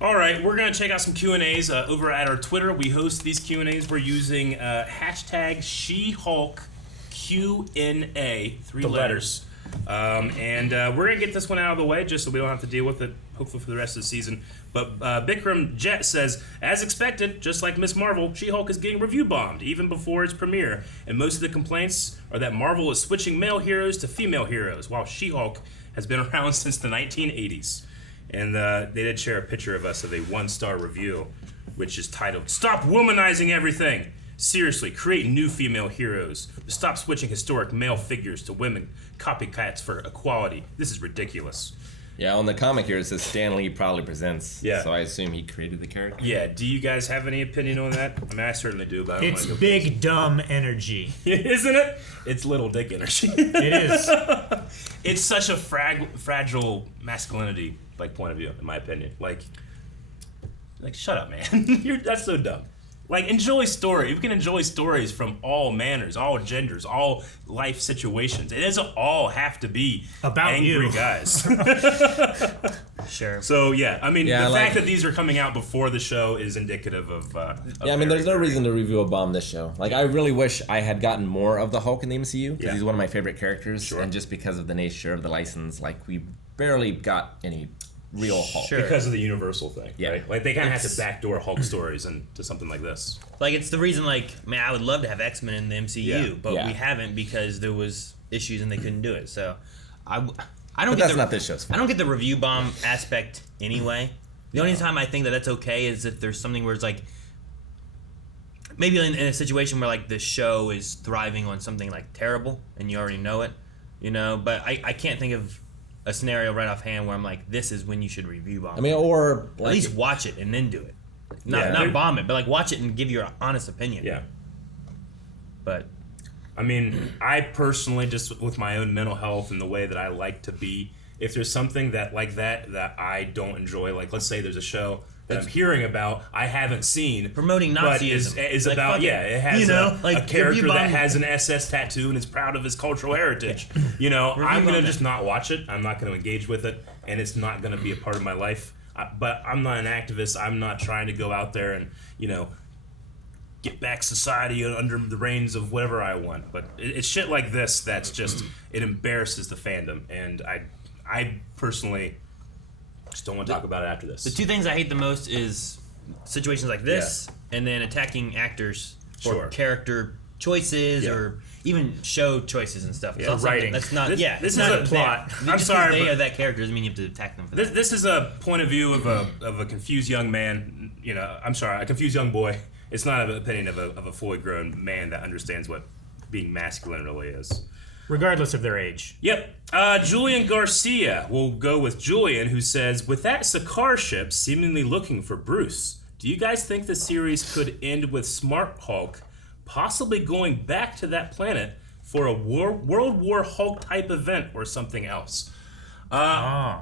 All right, we're gonna check out some Q&As over at our Twitter. We host these Q&As. We're using hashtag SheHulk Q&A, three letters. And we're gonna get this one out of the way just so we don't have to deal with it, hopefully for the rest of the season. But Bikram Jet says, as expected, just like Miss Marvel, She-Hulk is getting review bombed even before its premiere. And most of the complaints are that Marvel is switching male heroes to female heroes, while She-Hulk has been around since the 1980s. And they did share a picture of us of a 1-star review, which is titled, "Stop Womanizing Everything." Seriously, create new female heroes. Stop switching historic male figures to women copycats for equality. This is ridiculous. Yeah, on the comic here it says Stan Lee proudly presents. Yeah. So I assume he created the character. Yeah, do you guys have any opinion on that? I mean, I certainly do, but I don't It's want to big dumb energy. Isn't it? It's little dick energy. It is. It's such a fragile masculinity point of view, in my opinion. Like shut up, man. That's so dumb. Like, enjoy story. You can enjoy stories from all manners, all genders, all life situations. It doesn't all have to be about angry you. guys. Sure. So yeah, I mean, Yeah, the like- fact that these are coming out before the show is indicative of. Yeah, I mean, there's no reason to review a bomb this show. Like, I really wish I had gotten more of the Hulk in the MCU because Yeah. he's one of my favorite characters, Sure. and just because of the nature of the license, like we barely got any real Hulk. Sure. Because of the Universal thing, Yeah. right? Like they kind of have to backdoor Hulk stories into something like this. Like, it's the reason, like, man, I would love to have X-Men in the MCU, Yeah. but Yeah. we haven't because there was issues and they couldn't do it. So, I don't But get that's the, not this show's fault. I don't get the review bomb aspect anyway. The only time I think that that's okay is if there's something where it's like, maybe in a situation where, like, the show is thriving on something, like, terrible and you already know it, you know? But I can't think of a scenario right offhand where I'm like, this is when you should review bomb. I mean, or at like, least watch it and then do it. Not Yeah. not bomb it, but like watch it and give your honest opinion. Yeah. But I mean, I personally, just with my own mental health and the way that I like to be, if there's something that I don't enjoy, like let's say there's a show that I'm hearing about I haven't seen, promoting but Nazism is Like, about fuck it has you know, a like, character review that bomb- has an SS tattoo and is proud of his cultural heritage. You know, Review I'm gonna bomb just not watch it. I'm not gonna engage with it, and it's not gonna be a part of my life. But I'm not an activist. I'm not trying to go out there and get back society under the reins of whatever I want. But it's shit like this that's just, it embarrasses the fandom, and I personally just don't want to talk about it after this. the two things I hate the most is situations like this and then attacking actors for Sure. character choices Yeah. or even show choices and stuff. Yeah, That's not- writing. That's not. This yeah, is it's not a plot. Just I'm 'cause sorry, they but- are that character doesn't mean you have to attack them for that. This is a point of view of a confused young man. I'm sorry, a confused young boy. It's not an opinion of a fully grown man that understands what being masculine really is. Regardless of their age. Yep. Julian Garcia. We'll go with Julian, who says, with that Sakaar ship seemingly looking for Bruce, do you guys think the series could end with Smart Hulk possibly going back to that planet for a World War Hulk type event or something else? I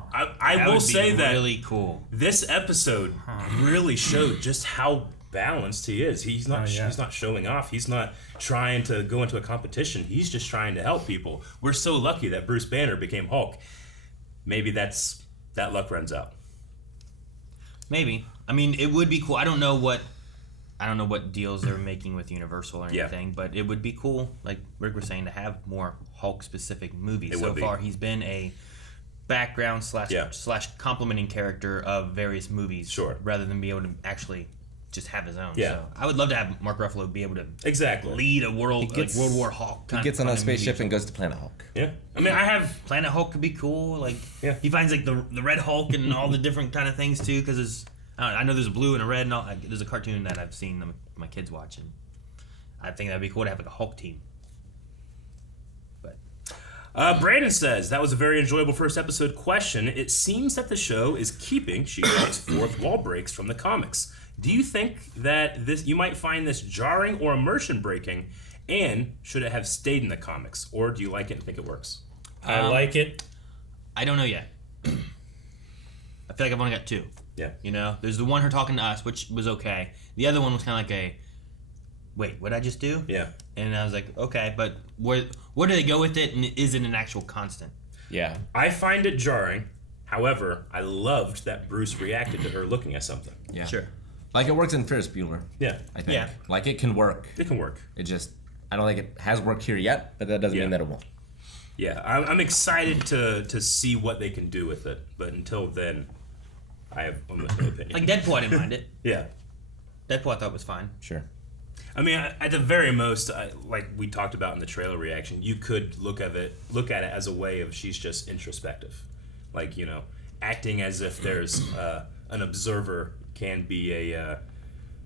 That will would be say that really cool. this episode really showed just how balanced he is. He's not yeah. he's not showing off. He's not trying to go into a competition. He's just trying to help people. We're so lucky that Bruce Banner became Hulk. Maybe that luck runs out. Maybe. I mean, it would be cool. I don't know what deals they're making with Universal or Yeah. anything, but it would be cool, like Rick was saying, to have more Hulk-specific movies. It So would be. far, he's been a background Yeah. slash complementing character of various movies, Sure. rather than be able to actually just have his own. Yeah. So I would love to have Mark Ruffalo be able to Exactly. lead a World War Hulk. he gets on a spaceship and goes to Planet Hulk. Yeah. I mean, I have Planet Hulk could be cool. Like, Yeah. he finds like the Red Hulk and all the different kind of things too. Because I know there's a blue and a red and all. There's a cartoon that I've seen my kids watching. I think that'd be cool to have like a Hulk team. But Brandon says, that was a very enjoyable first episode question. It seems that the show is keeping, she writes, fourth wall breaks from the comics. Do you think that you might find this jarring or immersion breaking, and should it have stayed in the comics, or do you like it and think it works? I like it. I don't know yet. I feel like I've only got two. Yeah. You know, there's the one her talking to us, which was okay. The other one was kind of like wait, what did I just do? Yeah. And I was like, okay, but where do they go with it, and is it an actual constant? Yeah. I find it jarring. However, I loved that Bruce reacted to her looking at something. Yeah. Sure. Like it works in Ferris Bueller, Yeah. I think. Yeah. Like it can work. It can work. It just, I don't think it has worked here yet, but that doesn't Yeah. mean that it won't. Yeah, I'm excited to see what they can do with it, but until then, I have almost no opinion. Like Deadpool, I didn't mind it. Yeah. Deadpool, I thought was fine. Sure. I mean, at the very most, like we talked about in the trailer reaction, you could look at it as a way of she's just introspective, like acting as if there's an observer can be a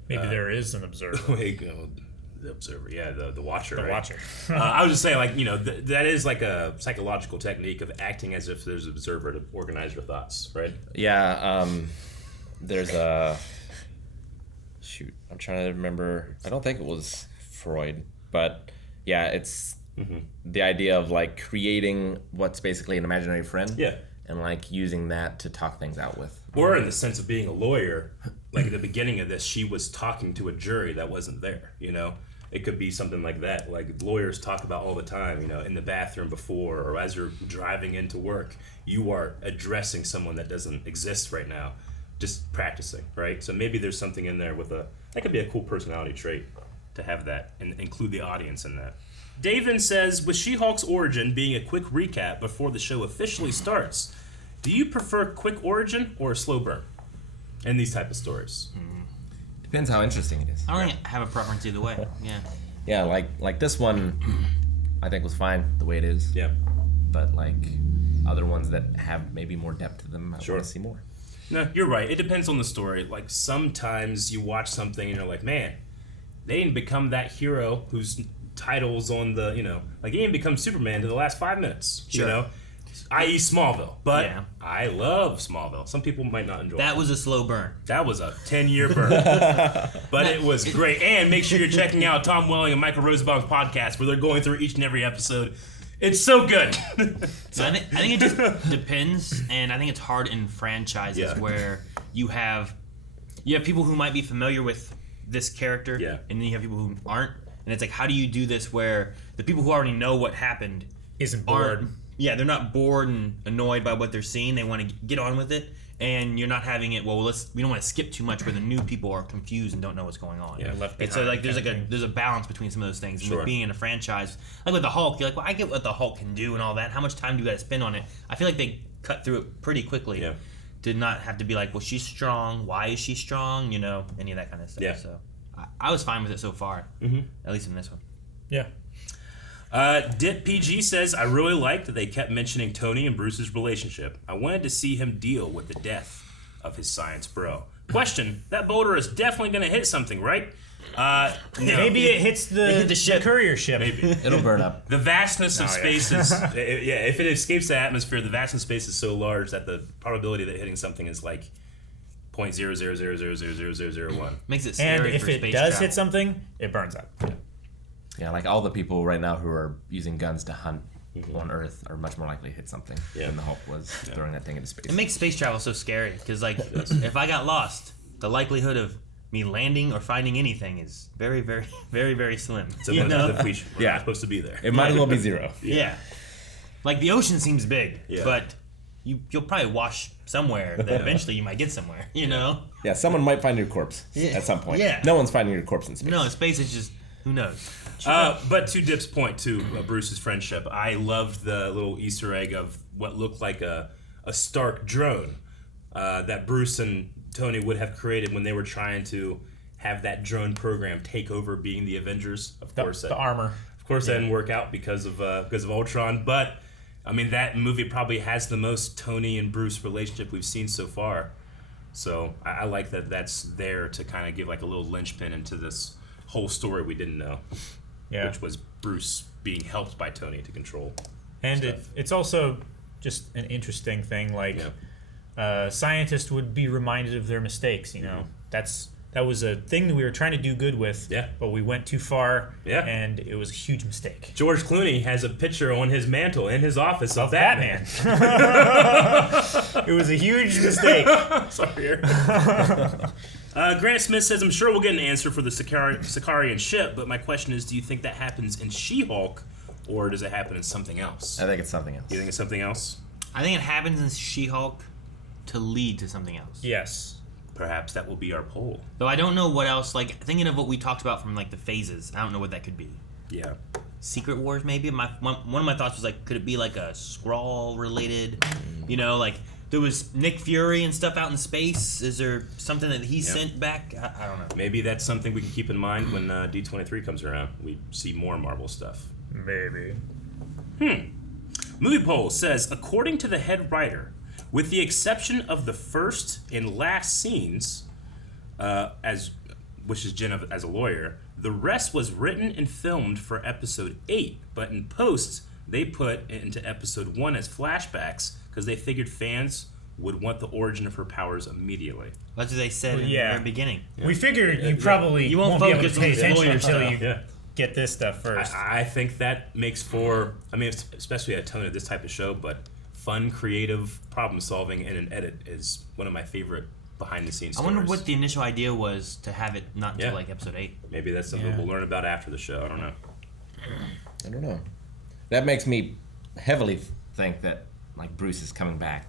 Maybe there is an observer. The observer, yeah, the watcher. The right? watcher. I was just saying, like, that is like a psychological technique of acting as if there's an observer to organize your thoughts, right? Yeah. There's a shoot. I'm trying to remember. I don't think it was Freud, but yeah, it's the idea of like creating what's basically an imaginary friend. Yeah. And like using that to talk things out with. Or in the sense of being a lawyer, like at the beginning of this, she was talking to a jury that wasn't there, It could be something like that. Like lawyers talk about all the time, in the bathroom before or as you're driving into work, you are addressing someone that doesn't exist right now, just practicing, right? So maybe there's something in there that could be a cool personality trait to have that and include the audience in that. Davin says, with She-Hulk's origin being a quick recap before the show officially starts, do you prefer quick origin or a slow burn in these type of stories? Depends how interesting it is. I don't really have a preference either way. Yeah. Yeah, like this one, I think was fine the way it is. Yeah. But like other ones that have maybe more depth to them, I Sure. want to see more. No, you're right. It depends on the story. Like sometimes you watch something and you're like, man, they didn't become that hero whose title's on the, like he didn't become Superman to the last 5 minutes, i.e. Smallville. But Yeah. I love Smallville. Some people might not enjoy That it. was a slow burn. That was a 10-year burn. But it was great. And make sure you're checking out Tom Welling and Michael Rosenbaum's podcast where they're going through each and every episode. It's so good. So I think it just depends, and I think it's hard in franchises where you have people who might be familiar with this character, and then you have people who aren't, and it's like, how do you do this where the people who already know what happened Isn't bored. they're not bored and annoyed by what they're seeing. They want to get on with it, and you're not having it. Well, we don't want to skip too much where the new people are confused and don't know what's going on. Yeah, left And so like behind there's a balance between some of those things. And Sure. with being in a franchise, like with the Hulk, you're like, well, I get what the Hulk can do and all that. How much time do you got to spend on it? I feel like they cut through it pretty quickly. Yeah. Did not have to be like, well, she's strong. Why is she strong? Any of that kind of stuff. Yeah. So I was fine with it so far, at least in this one. Yeah. Dip PG says, I really liked that they kept mentioning Tony and Bruce's relationship. I wanted to see him deal with the death of his science bro. Question, that boulder is definitely going to hit something, right? No. Maybe it hits the courier ship. Maybe. It'll burn up. The vastness of Oh, yeah. space is, if it escapes the atmosphere, the vastness of space is so large that the probability that hitting something is like 0.000000001. Makes it And scary if for it space does travel. hit something, it burns up. Yeah, like all the people right now who are using guns to hunt on Earth are much more likely to hit something than the Hulk was throwing that thing into space. It makes space travel so scary because, like, if I got lost, the likelihood of me landing or finding anything is very, very, very, very slim. So we're not supposed to be there. It might as well be zero. Yeah. Like the ocean seems big, Yeah. but you'll probably wash somewhere that eventually you might get somewhere. You know? Yeah, someone might find your corpse at some point. Yeah. No one's finding your corpse in space. No, in space it's just who knows. But to Dip's point, to Bruce's friendship, I loved the little Easter egg of what looked like a Stark drone that Bruce and Tony would have created when they were trying to have that drone program take over being the Avengers. Of course, The armor. Of course, that didn't work out because of Ultron. But I mean, that movie probably has the most Tony and Bruce relationship we've seen so far. So I like that that's there to kind of give like a little linchpin into this whole story we didn't know. Yeah. Which was Bruce being helped by Tony to control. And stuff. it's also just an interesting thing. Like, scientists would be reminded of their mistakes. You know, that was a thing that we were trying to do good with. Yeah. But we went too far. Yeah. And it was a huge mistake. George Clooney has a picture on his mantle in his office of Batman. It was a huge mistake. Sorry. Grant Smith says, I'm sure we'll get an answer for the Sicarian ship, but my question is, do you think that happens in She-Hulk, or does it happen in something else? I think it's something else. You think it's something else? I think it happens in She-Hulk to lead to something else. Yes. Perhaps that will be our poll. Though I don't know what else, like, thinking of what we talked about from, like, the phases, I don't know what that could be. Yeah. Secret Wars, maybe? One of my thoughts was, like, could it be, like, a Skrull-related, you know, like, there was Nick Fury and stuff out in space. Is there something that he sent back? I don't know. Maybe that's something we can keep in mind when D23 comes around. We see more Marvel stuff. Maybe. Movie Poll says, according to the head writer, with the exception of the first and last scenes, which is Jen as a lawyer, The rest was written and filmed for episode 8, but in post, they put it into episode 1 as flashbacks because they figured fans would want the origin of her powers immediately. That's what they said in the very beginning. We figured you probably You won't be able to focus pay on attention lawyer until stuff. you get this stuff first. I think that makes for, I mean, especially a tone of this type of show, but fun, creative problem solving in an edit is one of my favorite behind the scenes I stories. wonder what the initial idea was to have it not until like episode 8. Maybe that's something we'll learn about after the show. I don't know. I don't know. That makes me heavily think that like Bruce is coming back.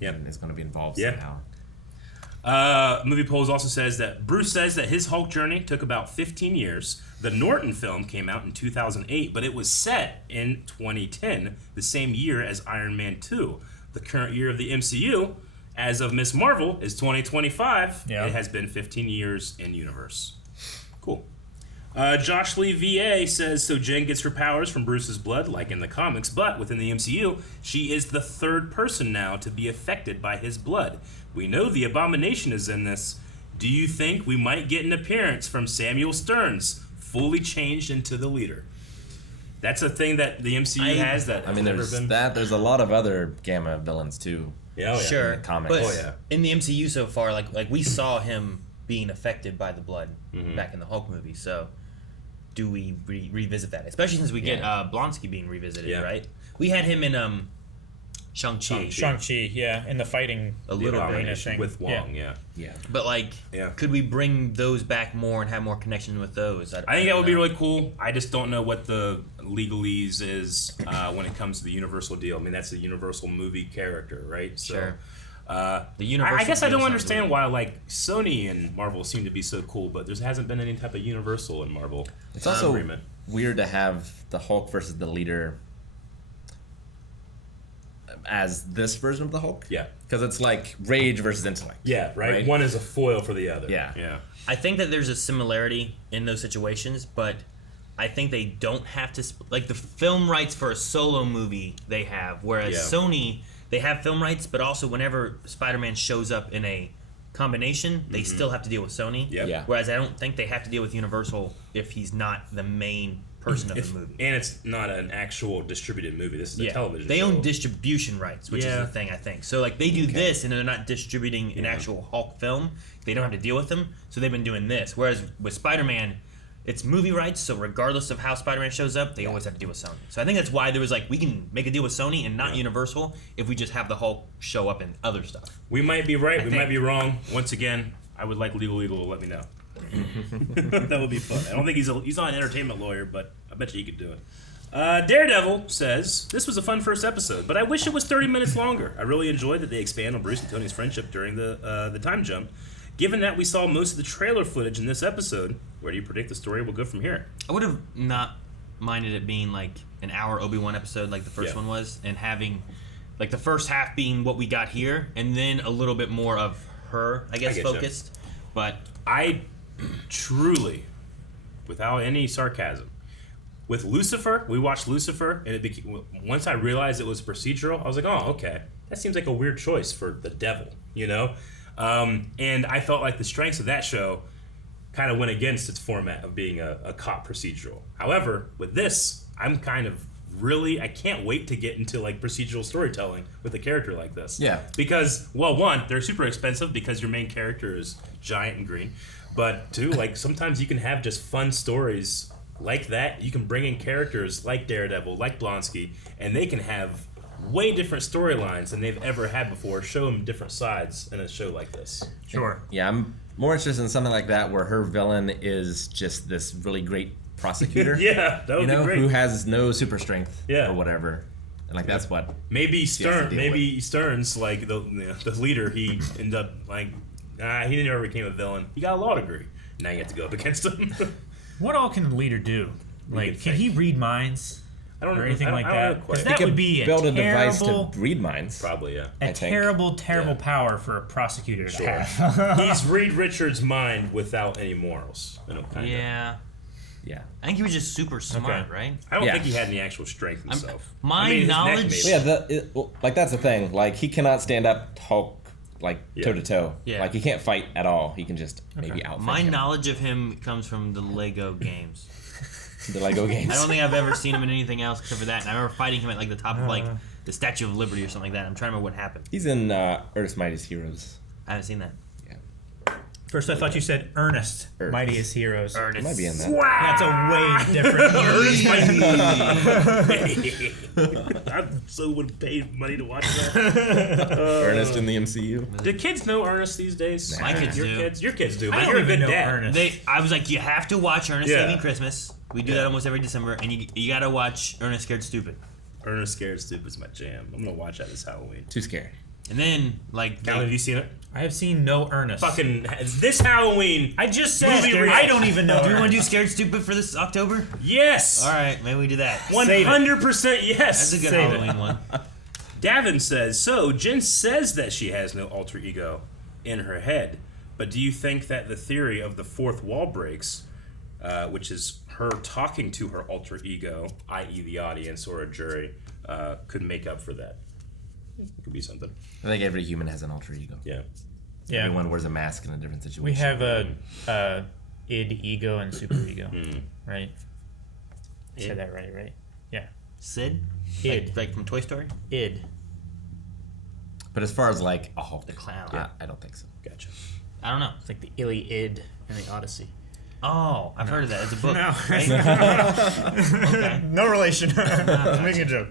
Yep. And is going to be involved Yeah. somehow. Movie Polls also says that Bruce says that his Hulk journey took about 15 years. The Norton film came out in 2008, but it was set in 2010, the same year as Iron Man 2. The current year of the MCU, as of Ms. Marvel, is 2025. Yeah. It has been 15 years in universe. Cool. Josh Lee VA says, so Jen gets her powers from Bruce's blood, like in the comics, but within the MCU, she is the third person now to be affected by his blood. We know the Abomination is in this. Do you think we might get an appearance from Samuel Stearns, fully changed into the leader? That's a thing that the MCU has that I has mean, never there's been. that. There's a lot of other Gamma villains too. Yeah, Sure. In the comics. But in the MCU so far, like we saw him being affected by the blood back in the Hulk movie. So do we revisit that? Especially since we get Blonsky being revisited, right? We had him in Shang-Chi. Shang-Chi, yeah, in the fighting A little bit. arena thing. with Wong, Yeah. But like, Yeah. could we bring those back more and have more connection with those? I think that would be really cool. I just don't know what the legalese is when it comes to the Universal deal. I mean, that's a Universal movie character, right? So, Sure. The Universal I guess I deal don't sounds understand weird. why like Sony and Marvel seem to be so cool, but there hasn't been any type of Universal and Marvel It's also agreement. weird to have the Hulk versus the leader as this version of the Hulk. Yeah. Because it's like rage versus intellect. Yeah, right? One is a foil for the other. Yeah. Yeah. I think that there's a similarity in those situations, but I think they don't have to like the film rights for a solo movie they have, whereas Sony they have film rights, but also whenever Spider-Man shows up in a combination, they still have to deal with Sony. Yep. Yeah. Whereas I don't think they have to deal with Universal if he's not the main person of the movie. And it's not an actual distributed movie. This is a television They show. own distribution rights, which is the thing I think. So like they do this and they're not distributing an actual Hulk film. They don't have to deal with them. So they've been doing this. Whereas with Spider-Man, it's movie rights, so regardless of how Spider-Man shows up, they always have to deal with Sony. So I think that's why there was like we can make a deal with Sony and not Universal if we just have the Hulk show up in other stuff. We might be right. We might be wrong. Once again, I would like Legal Eagle to let me know. That would be fun. I don't think he's not an entertainment lawyer, but I bet you he could do it. Daredevil says, this was a fun first episode, but I wish it was 30 minutes longer. I really enjoyed that they expand on Bruce and Tony's friendship during the time jump. Given that we saw most of the trailer footage in this episode, where do you predict the story will go from here? I would have not minded it being like an hour Obi-Wan episode like the first one was, and having like the first half being what we got here, and then a little bit more of her, I guess, focused. But I truly, without any sarcasm, with Lucifer, we watched Lucifer, and it became, once I realized it was procedural, I was like, oh, okay, that seems like a weird choice for the devil, you know? And I felt like the strengths of that show kind of went against its format of being a cop procedural. However, with this, I'm kind of really, I can't wait to get into like procedural storytelling with a character like this. Yeah. Because, well, one, they're super expensive because your main character is giant and green. But two, like sometimes you can have just fun stories like that. You can bring in characters like Daredevil, like Blonsky, and they can have way different storylines than they've ever had before. Show them different sides in a show like this. Sure. Yeah, I'm more interested in something like that where her villain is just this really great prosecutor. Yeah, that would be great. Who has no super strength Yeah. or whatever. And like that's what Maybe she has to deal Stearns, like the leader, he ended up like he never became a villain. He got a law degree. Now you have to go up against him. What all can the leader do? Like, can he read minds? I don't know. Or anything like I don't know that? quite. Because He that could would be build a a device terrible, to read minds. Probably, yeah. a I think. terrible power for a prosecutor to have. He's Reed Richards' mind without any morals. You know, kind of. yeah, Yeah. I think he was just super smart, right? I don't Yeah. think he had any actual strength himself. my his neck knowledge- maybe. Well, yeah, like that's the thing. Like he cannot stand up Hulk like toe to toe. Yeah. Like he can't fight at all. He can just maybe outfight My him. knowledge of him comes from the Lego games. The Lego games. I don't think I've ever seen him in anything else except for that. And I remember fighting him at like the top of like the Statue of Liberty or something like that. I'm trying to remember what happened. He's in Earth's Mightiest Heroes. I haven't seen that. First, I thought you said Ernest, Earth. Mightiest Heroes. Ernest. He might be in that. That's a way different. I so would have paid money to watch that. Ernest in the MCU. Do kids know Ernest these days? My kids Your do. kids? Your kids do. I But don't you're a even good know dad. Ernest. I was like, you have to watch Ernest Yeah. Saving Christmas. We do that almost every December, and you gotta watch Ernest Scared Stupid. Ernest Scared Stupid is my jam. I'm gonna watch that this Halloween. Too scary. And then like Calvin, have you seen it? I have seen no Ernest. Fucking this Halloween. I just said Movie there- reaction. I don't even know. do we want to do Ernest. Scared Stupid for this October? Yes. All right, maybe we do that. 100% yes. That's a good Save it. Halloween one. Davin says, so Jen says that she has no alter ego in her head, but do you think that the theory of the fourth wall breaks, which is her talking to her alter ego, i.e. the audience or a jury, could make up for that? It could be something. I think every human has an alter ego. Yeah. Yeah. Everyone wears a mask in a different situation. We have a id, ego, and super ego, right? I said that right? Yeah. Sid? Id. Like from Toy Story? Id. But as far as like a Hulk, The clown. I don't think so. Gotcha. I don't know. It's like the Iliad and the Odyssey. Oh, I've heard of that. It's a book. No. Right? Okay. No relation. I'm making a joke.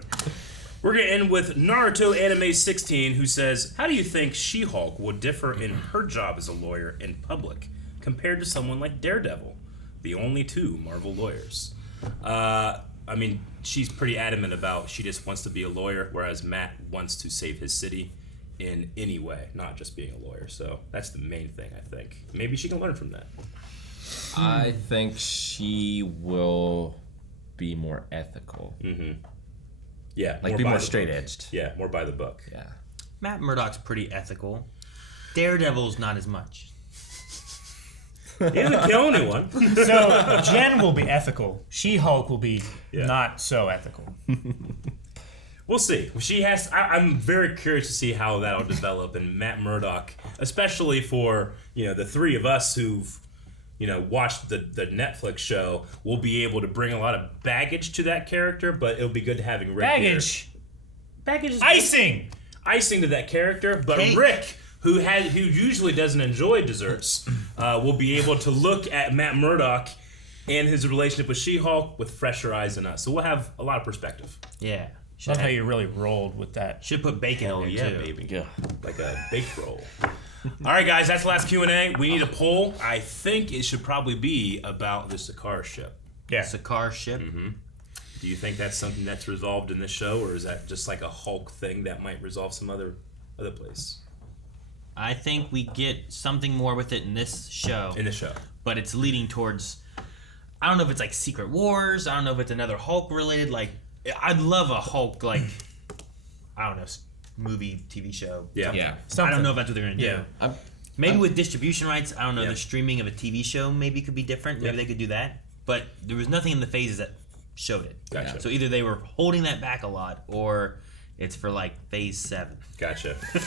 We're going to end with Naruto Anime 16, who says, how do you think She-Hulk will differ in her job as a lawyer in public compared to someone like Daredevil, the only two Marvel lawyers? I mean, she's pretty adamant about she just wants to be a lawyer, whereas Matt wants to save his city in any way, not just being a lawyer. So that's the main thing, I think. Maybe she can learn from that. I think she will be more ethical. Yeah. Like be by more the straight book. edged. Yeah, more by the book. Yeah. Matt Murdock's pretty ethical. Daredevil's not as much. He doesn't kill anyone. So Jen will be ethical. She-Hulk will be not so ethical. We'll see. She has. I'm very curious to see how that'll develop. And Matt Murdock, especially for the three of us who've watched the Netflix show, will be able to bring a lot of baggage to that character. But it'll be good having Rick Baggage. here. Baggage is Icing. icing to that character. But Cake. Rick, who usually doesn't enjoy desserts, will be able to look at Matt Murdock and his relationship with She-Hulk with fresher eyes than us. So we'll have a lot of perspective. Yeah. Love how you really rolled with that. Should put bacon Hell in yeah, there too. baby. Yeah. Like a baked roll. All right, guys, that's the last Q&A. We need a poll. I think it should probably be about the Sakaar ship. Yeah. Sakaar ship. Do you think that's something that's resolved in this show, or is that just like a Hulk thing that might resolve some other place? I think we get something more with it in this show. In the show. But it's leading towards, I don't know if it's like Secret Wars. I don't know if it's another Hulk related. Like, I'd love a Hulk, like, I don't know, movie, TV show. Yeah. Yeah. I don't know if that's what they're going to do. Yeah. Maybe with distribution rights, I don't know, Yeah. the streaming of a TV show maybe could be different. Maybe they could do that. But there was nothing in the phases that showed it. Gotcha. So either they were holding that back a lot, or it's for like phase 7. Gotcha. I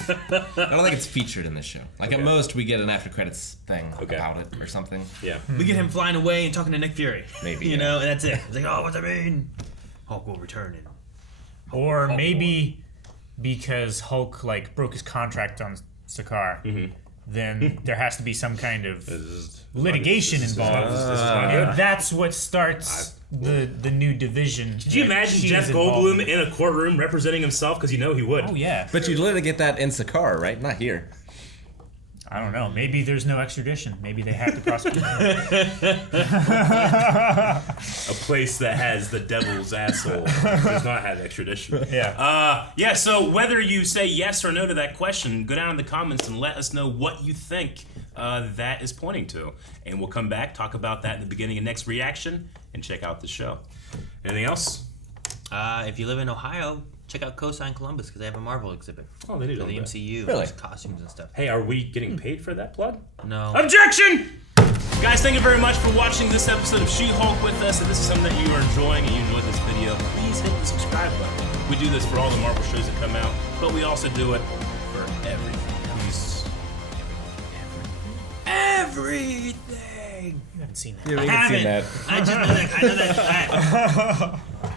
don't think it's featured in this show. Like Okay. at most, we get an after credits thing Okay. about it or something. Yeah. We get him flying away and talking to Nick Fury. Maybe, You yeah. know, and that's it. It's like, oh, what's that mean? Hulk will return in. Or maybe because Hulk like broke his contract on Sakaar, then there has to be some kind of litigation involved. This is not good. And that's what starts the new division. Could you imagine Jeff Goldblum in a courtroom representing himself? Because he would. Oh yeah. But you literally get that in Sakaar, right? Not here. I don't know. Maybe there's no extradition. Maybe they have to prosecute. A place that has the devil's asshole does not have extradition. Yeah. So whether you say yes or no to that question, go down in the comments and let us know what you think that is pointing to. And we'll come back, talk about that in the beginning of next reaction, and check out the show. Anything else? If you live in Ohio, check out Cosign Columbus because they have a Marvel exhibit. Oh, they do. For the MCU. Really? There's costumes and stuff. Hey, are we getting paid for that plug? No. Objection! Guys, thank you very much for watching this episode of She-Hulk with us. If this is something that you are enjoying and you enjoyed this video, please hit the subscribe button. We do this for all the Marvel shows that come out, but we also do it for everything. Peace. everything. You haven't seen that. Yeah, we I haven't seen haven't. that. I just know that. I know that.